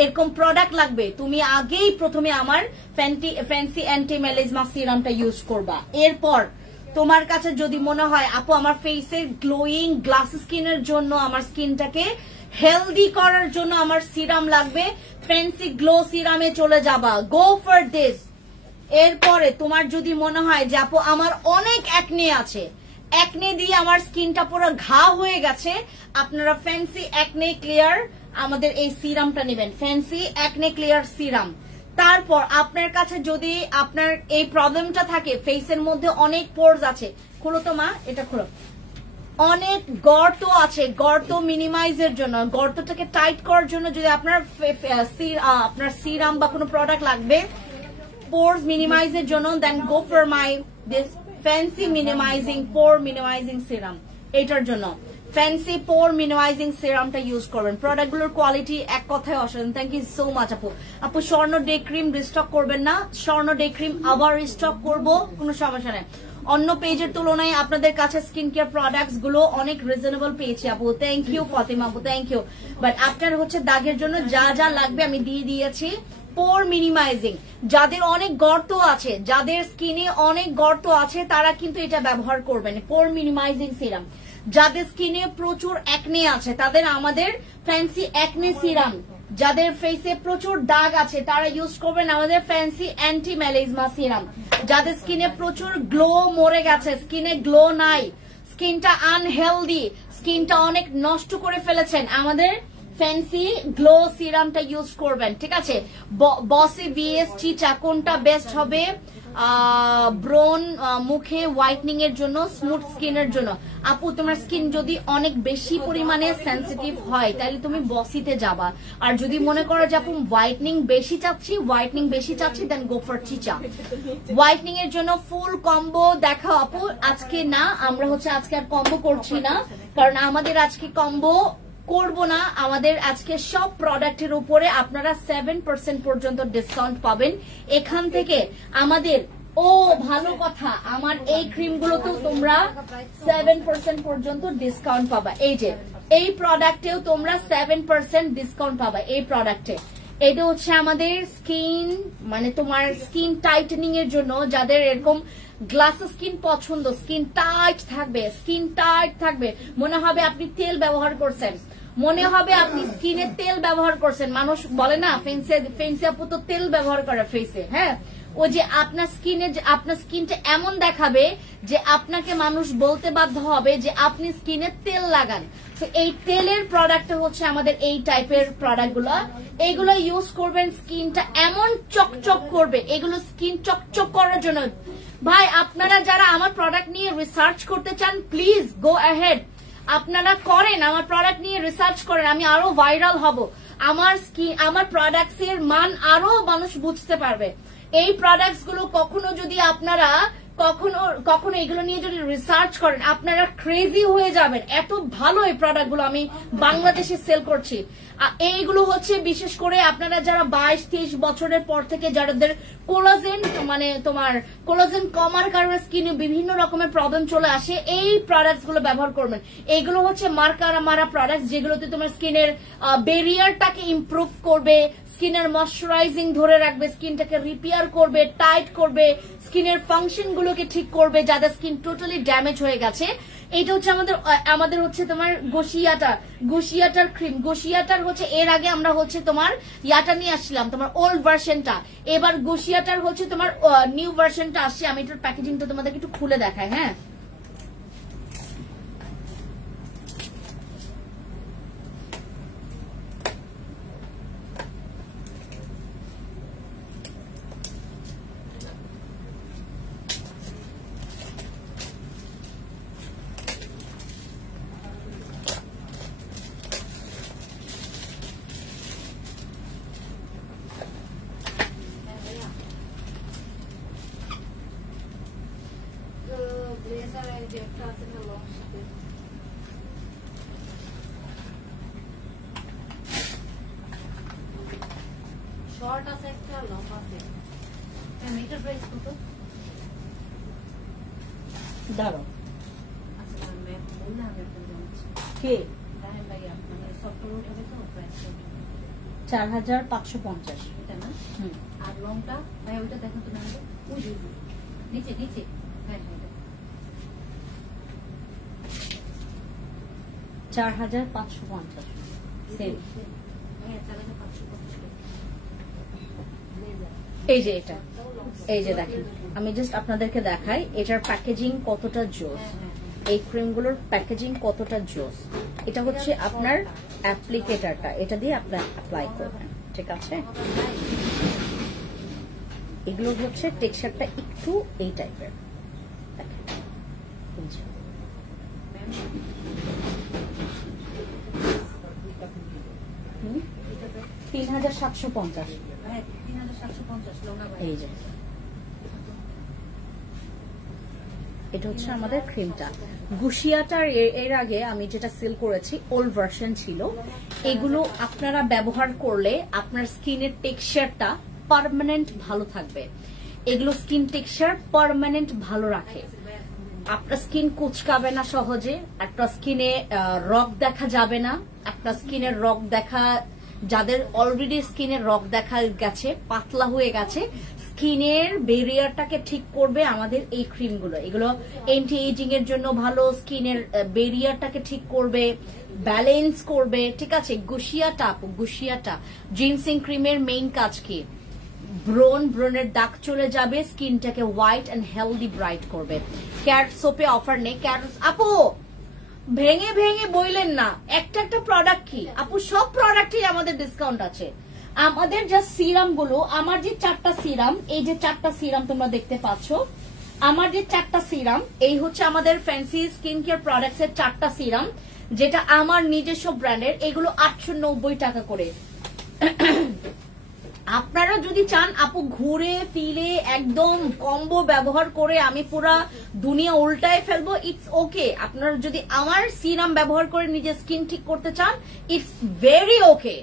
এরকম প্রোডাক্ট লাগবে, তুমি আগেই প্রথমে আমার ফ্যান্সি অ্যান্টি ম্যালেজমা সিরামটা ইউজ করবা। এরপর তোমার কাছে যদি মনে হয় আপু আমার ফেসের গ্লোয়িং গ্লাস স্কিনের জন্য, আমার স্কিনটাকে হেলদি করার জন্য আমার সিরাম লাগবে, ফ্যান্সি গ্লো সিরামে চলে যাবা, গো ফর দিস। এরপরে তোমার যদি মনে হয় যে আপু আমার অনেক অ্যাকনে আছে, অ্যাকনে দিয়ে আমার স্কিনটা পুরো ঘা হয়ে গেছে, আপনারা ফ্যান্সি অ্যাকনে ক্লিয়ার আমাদের এই সিরামটা নেবেন, ফ্যান্সি অ্যাকনে ক্লিয়ার সিরাম। তারপর আপনার কাছে যদি আপনার এই প্রবলেমটা থাকে, ফেসের মধ্যে অনেক পোরস আছে, খুলো তো মা, এটা খুলো, অনেক গর্ত আছে, গর্ত মিনিমাইজের জন্য, গর্তটাকে টাইট করার জন্য যদি আপনার সিরাম বা কোনো প্রোডাক্ট লাগবে পোরস মিনিমাইজের জন্য, then go for my this fancy minimizing pore minimizing serum. এটার জন্য ফ্যান্সি পোর মিনিমাইজিং সিরামটা ইউজ করবেন। প্রোডাক্টগুলোর কোয়ালিটি এক কথায় অসাধারণ। থ্যাংক ইউ সো মাচ আপু স্বর্ণ ডে ক্রিম রিস্টক করবেন না? স্বর্ণ ডে ক্রিম আবার রিস্টক করবো, কোনো সমস্যা নেই। অন্য পেজের তুলনায় আপনাদের কাছে স্কিন কেয়ার প্রোডাক্টস গুলো অনেক রিজনেবল পেয়েছি আপু, থ্যাংক ইউ ফাতিমা আপু, থ্যাংক ইউ। বাট আপনার হচ্ছে দাগের জন্য যা যা লাগবে আমি দিয়ে দিয়েছি। পোর মিনিমাইজিং, যাদের অনেক গর্ত আছে, যাদের স্কিনে অনেক গর্ত আছে তারা কিন্তু এটা ব্যবহার করবেন, পোর মিনিমাইজিং সিরাম। যাদের স্কিনে প্রচুর অ্যাকনে আছে তাদের আমাদের ফ্যান্সি অ্যাকনে সিরাম। যাদের ফেসে প্রচুর দাগ আছে তারা ইউজ করবেন আমাদের ফ্যান্সি অ্যান্টি ম্যালেজমা সিরাম। যাদের স্কিনে প্রচুর গ্লো মরে গেছে, স্কিনে গ্লো নাই, স্কিনটা আনহেলদি, স্কিনটা অনেক নষ্ট করে ফেলেছেন, আমাদের ফ্যান্সি গ্লো সিরামটা ইউজ করবেন। ঠিক আছে, বসি ভিএস চিচা কোনটা বেস্ট হবে ব্রোন মুখে হোয়াইটনিং এর জন্য, স্মুথ স্কিনের জন্য? আপু তোমার স্কিন যদি অনেক বেশি পরিমাণে সেন্সিটিভ হয় তাহলে তুমি বসিতে যাবা, আর যদি মনে করো যে আপু হোয়াইটনিং বেশি চাচ্ছি দেন গো ফর চিচা। হোয়াইটনিং এর জন্য ফুল কম্বো দেখাও আপু। আজকে না, আমরা হচ্ছে আজকে আর কম্বো করছি না, কারণ আমাদের আজকে কম্বো করব না, আমাদের আজকে সব প্রোডাক্টের উপরে আপনারা 7% পর্যন্ত ডিসকাউন্ট পাবেন এখান থেকে আমাদের। ও ভালো কথা, আমার এই ক্রিমগুলোতেও তোমরা 7% পর্যন্ত ডিসকাউন্ট পাবা। এই যে এই প্রোডাক্টেও তোমরা 7% ডিসকাউন্ট পাবা এই প্রোডাক্টে। এটা হচ্ছে আমাদের স্কিন মানে তোমার স্কিন টাইটেনিং এর জন্য, যাদের এরকম গ্লাস স্কিন পছন্দ, স্কিন টাইট থাকবে, মনে হবে আপনি তেল ব্যবহার করছেন, মনে হবে আপনি স্কিনে তেল ব্যবহার করছেন। মানুষ বলে না ফেন্সি আপু তো তেল ব্যবহার করে ফেসে, হ্যাঁ ওই যে আপনার স্কিনটা এমন দেখাবে যে আপনাকে মানুষ বলতে বাধ্য হবে যে আপনি স্কিনে তেল লাগান। তো এই তেলের প্রোডাক্ট হচ্ছে আমাদের এই টাইপের প্রোডাক্টগুলো। এইগুলো ইউজ করবেন, স্কিনটা এমন চকচক করবে। এগুলো স্কিন চকচক করার জন্য। ভাই আপনারা যারা আমার প্রোডাক্ট নিয়ে রিসার্চ করতে চান, প্লিজ গো অ্যাহেড, আপনারা করেন, আমার প্রোডাক্ট নিয়ে রিসার্চ করেন, আমি আরো ভাইরাল হব, আমার প্রোডাক্টস এর মান আরো মানুষ বুঝতে পারবে। এই প্রোডাক্টস গুলো কখনো যদি আপনারা কখনো এগুলো নিয়ে যদি রিসার্চ করেন, আপনারা ক্রেজি হয়ে যাবেন। এত ভালো এই প্রোডাক্ট গুলো আমি বাংলাদেশে সেল করছি। এইগুলো হচ্ছে বিশেষ করে আপনারা যারা 22-23 বছরের পর থেকে যাদের কোলাজেন কোলাজেন কমার কারণে স্কিনে বিভিন্ন রকমের প্রবলেম চলে আসে, এই প্রোডাক্টস গুলো ব্যবহার করবেন। এইগুলো হচ্ছে মারা প্রোডাক্ট, যেগুলোতে তোমার স্কিনের ব্যারিয়ারটাকে ইমপ্রুভ করবে, স্কিনের ময়শ্চারাইজিং ধরে রাখবে, স্কিনটাকে রিপেয়ার করবে, টাইট করবে, স্কিনের ফাংশন গুলোকে ঠিক করবে যাদের স্কিন টোটালি ড্যামেজ হয়ে গেছে। এটা হচ্ছে আমাদের হচ্ছে তোমার গোশিয়াটার ক্রিম। গোশিয়াটার হচ্ছে এর আগে আমরা হচ্ছে তোমার ইয়াটা নিয়ে আসছিলাম, তোমার ওল্ড ভার্সনটা। এবার গোশিয়াটার হচ্ছে তোমার নিউ ভার্সনটা আসছে। আমি এটার প্যাকেজিংটা তোমাদেরকে একটু খুলে দেখাই। হ্যাঁ, শর্ট আছে একটা, লম্বা আছে। এটার প্রাইস কত? দাঁড়াও, আচ্ছা ম্যাম বললাম কে মানে সফটওয়্যার উঠাবে তো প্রাইস 4550 এটা না? আর লংটা ভাই ওইটা দেখো তো, না ওই নিচে নিচে। হ্যাঁ হ্যাঁ, 4550 সেম। হ্যাঁ 4550। এই যে এটা, এই যে দেখেন, আমি জাস্ট আপনাদেরকে দেখাই এটার প্যাকেজিং কতটা জোস, এই ক্রিমগুলোর প্যাকেজিং কতটা জোস। এটা হচ্ছে আপনার অ্যাপ্লিকেটরটা, এটা দিয়ে আপনার অ্যাপ্লাই করবেন, ঠিক আছে? এগুলো হচ্ছে টেক্সচারটা একটু এই টাইপের, দেখেন 3750। এই যে এটা হচ্ছে আমাদের ক্রিমটা। গুশিয়াটার এর আগে আমি যেটা সেল করেছি ওল্ড ভার্সন ছিল। এগুলো আপনারা ব্যবহার করলে আপনার স্কিনের টেক্সচারটা পার্মানেন্ট ভালো থাকবে। এগুলো স্কিন টেক্সচার পার্মানেন্ট ভালো রাখে, আপনার স্কিন কুচকাবে না সহজে, আপনার স্কিনে রগ দেখা যাবে না। আপনার স্কিনের রগ দেখা, যাদের অলরেডি স্কিনের রগ দেখা গেছে, পাতলা হয়ে গেছে, স্কিনের ব্যারিয়ারটাকে ঠিক করবে আমাদের এই ক্রিমগুলো। এগুলো অ্যান্টি এজিং এর জন্য ভালো, স্কিনের ব্যারিয়ারটাকে ঠিক করবে, ব্যালেন্স করবে, ঠিক আছে? গুশিয়াটা জিনসিং ক্রিমের মেইন কাজ কি? ব্রণের দাগ চলে যাবে, স্কিনটাকে হোয়াইট এন্ড হেলদি ব্রাইট করবে। ক্যাট সোপে অফার নেই। ক্যাট আপু ভেঙে ভেঙে বইলেন না, একটা একটা প্রোডাক্ট কি আপু, সব প্রোডাক্টই আমাদের ডিসকাউন্ট আছে। আমাদের জাস্ট সিরাম গুলো, আমার যে 4টা সিরাম, এই যে 4টা সিরাম তোমরা দেখতে পাচ্ছ, আমার যে 4টা সিরাম, এই হচ্ছে আমাদের ফ্যান্সি স্কিন কেয়ার প্রোডাক্টস এর 4টা সিরাম, যেটা আমার নিজস্ব ব্র্যান্ডের। এগুলো 890 টাকা করে। আপনারা যদি চান আপু ঘুরে ফিরে একদম কম্বো ব্যবহার করে আমি পুরা দুনিয়া উল্টায় ফেলবো, ইটস ওকে। আপনারা যদি আমার সিরাম ব্যবহার করে নিজের স্কিন ঠিক করতে চান, ইটস ভেরি ওকে।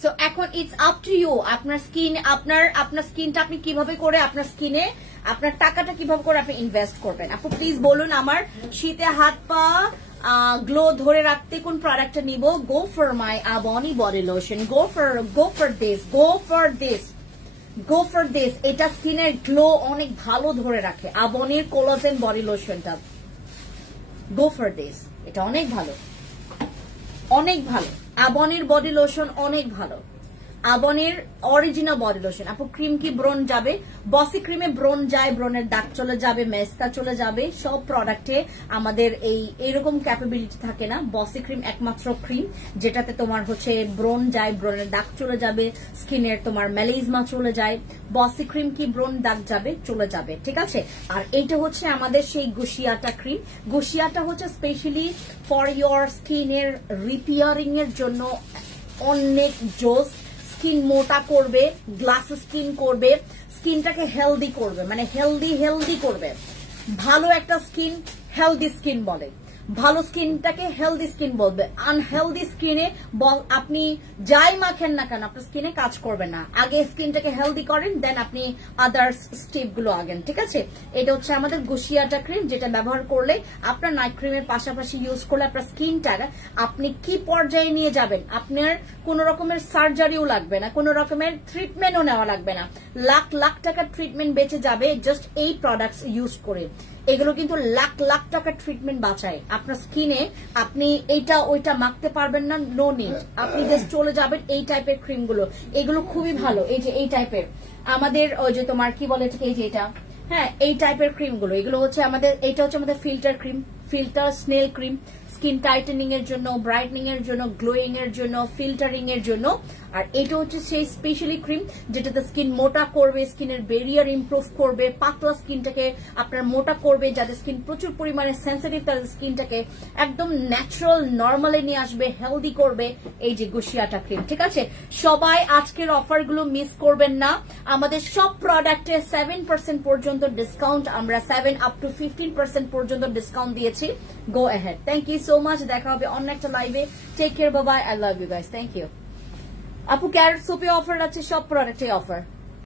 সো এখন ইটস আপ টু ইউ, আপনার স্কিন, আপনার স্কিনটা আপনি কিভাবে করে আপনার স্কিনে আপনার টাকাটা কিভাবে করে আপনি ইনভেস্ট করবেন। আপু প্লিজ বলুন, আমার শীতে হাত পা গ্লো ধরে রাখতে কোন প্রোডাক্টটা নিব? গো ফর মাই আবনি body lotion, go for this. এটা স্কিনের গ্লো অনেক ভালো ধরে রাখে। আবনির কোলাজেন বডি লোশনটা, গো ফর দিস, এটা অনেক ভালো, অনেক ভালো। আবনির বডি লোশন অনেক ভালো। আবনের অরিজিনাল বডি লোশন। আপু ক্রিম কি ব্রন যাবে? বসি ক্রিমে ব্রন যায়, ব্রনের দাগ চলে যাবে, মেস্তা চলে যাবে। সব প্রোডাক্টে আমাদের এইরকম ক্যাপাবিলিটি থাকে না। বসি ক্রিম একমাত্র ক্রিম যেটাতে তোমার হচ্ছে ব্রন যায়, ব্রনের দাগ চলে যাবে, স্কিনের তোমার মেলাইজমা চলে যায়। বসি ক্রিম কি ব্রন দাগ যাবে? চলে যাবে, ঠিক আছে। আর এইটা হচ্ছে আমাদের সেই গুশিয়াটা ক্রিম। গুশিয়াটা হচ্ছে স্পেশালি ফর ইয়োর স্কিনের রিপেয়ারিং এর জন্য অনেক জোস। স্কিন মোটা করবে, গ্লাস স্কিন করবে, স্কিনটাকে হেলদি করবে, মানে হেলদি করবে। ভালো একটা স্কিন হেলদি স্কিন বলে, ভালো স্কিনটাকে হেলদি স্কিন বলবে। আনহেলদি স্কিনে আপনি যাই মাখেন না কেন আপনার স্কিনে কাজ করবে না। আগে স্কিনটাকে হেলদি করেন, দেন আপনি আদার্স স্টেপ গুলো আগেন, ঠিক আছে। এটা হচ্ছে আমাদের গুশিয়াটা ক্রিম, যেটা ব্যবহার করলে আপনার নাইট ক্রিমের পাশাপাশি ইউজ করলে আপনার স্কিনটা আপনি কি পর্যায়ে নিয়ে যাবেন। আপনার কোন রকমের সার্জারিও লাগবে না, কোন রকমের ট্রিটমেন্টও নেওয়া লাগবে না। লাখ লাখ টাকার ট্রিটমেন্ট বেঁচে যাবে জাস্ট এই প্রোডাক্টস ইউজ করে। এগুলো কিন্তু লাখ লাখ টাকার ট্রিটমেন্ট বাঁচায় আপনার স্কিনে। আপনি এইটা ওইটা মাখতে পারবেন না, নো নিড। আপনি জাস্ট চলে যাবেন এই টাইপের ক্রিম গুলো, এগুলো খুবই ভালো। এই যে এই টাইপের আমাদের ওই যে তোমার কি বলে এই যে এটা, হ্যাঁ এই টাইপের ক্রিম গুলো, এগুলো হচ্ছে আমাদের, এইটা হচ্ছে আমাদের filter cream, filter snail cream, skin tightening এর জন্য, ব্রাইটনিং এর জন্য, গ্লোয়িং এর জন্য, ফিল্টারিং এর জন্য। আর এটা হচ্ছে সেই স্পেশালি ক্রিম যেটাতে স্কিন মোটা করবে, স্কিনের ব্যারিয়ার ইমপ্রুভ করবে, পাতলা স্কিনটাকে আপনার মোটা করবে। যাদের স্কিন প্রচুর পরিমাণে সেন্সিটিভ তাদের স্কিনটাকে একদম ন্যাচারাল নর্মালে নিয়ে আসবে, হেলদি করবে এই যে গুশিয়াটা ক্রিম, ঠিক আছে। সবাই আজকের অফারগুলো মিস করবেন না। আমাদের সব প্রোডাক্টে 7% পর্যন্ত ডিসকাউন্ট, আমরা 7 up to 15% পর্যন্ত ডিসকাউন্ট দিয়েছি। Go ahead. Thank you so much. দেখা হবে অন্য একটা লাইভে। Take care, bye bye. I love you guys. Thank you. আপু ক্যারেট সোপে অফার আছে, সব প্রোডাক্টে অফার।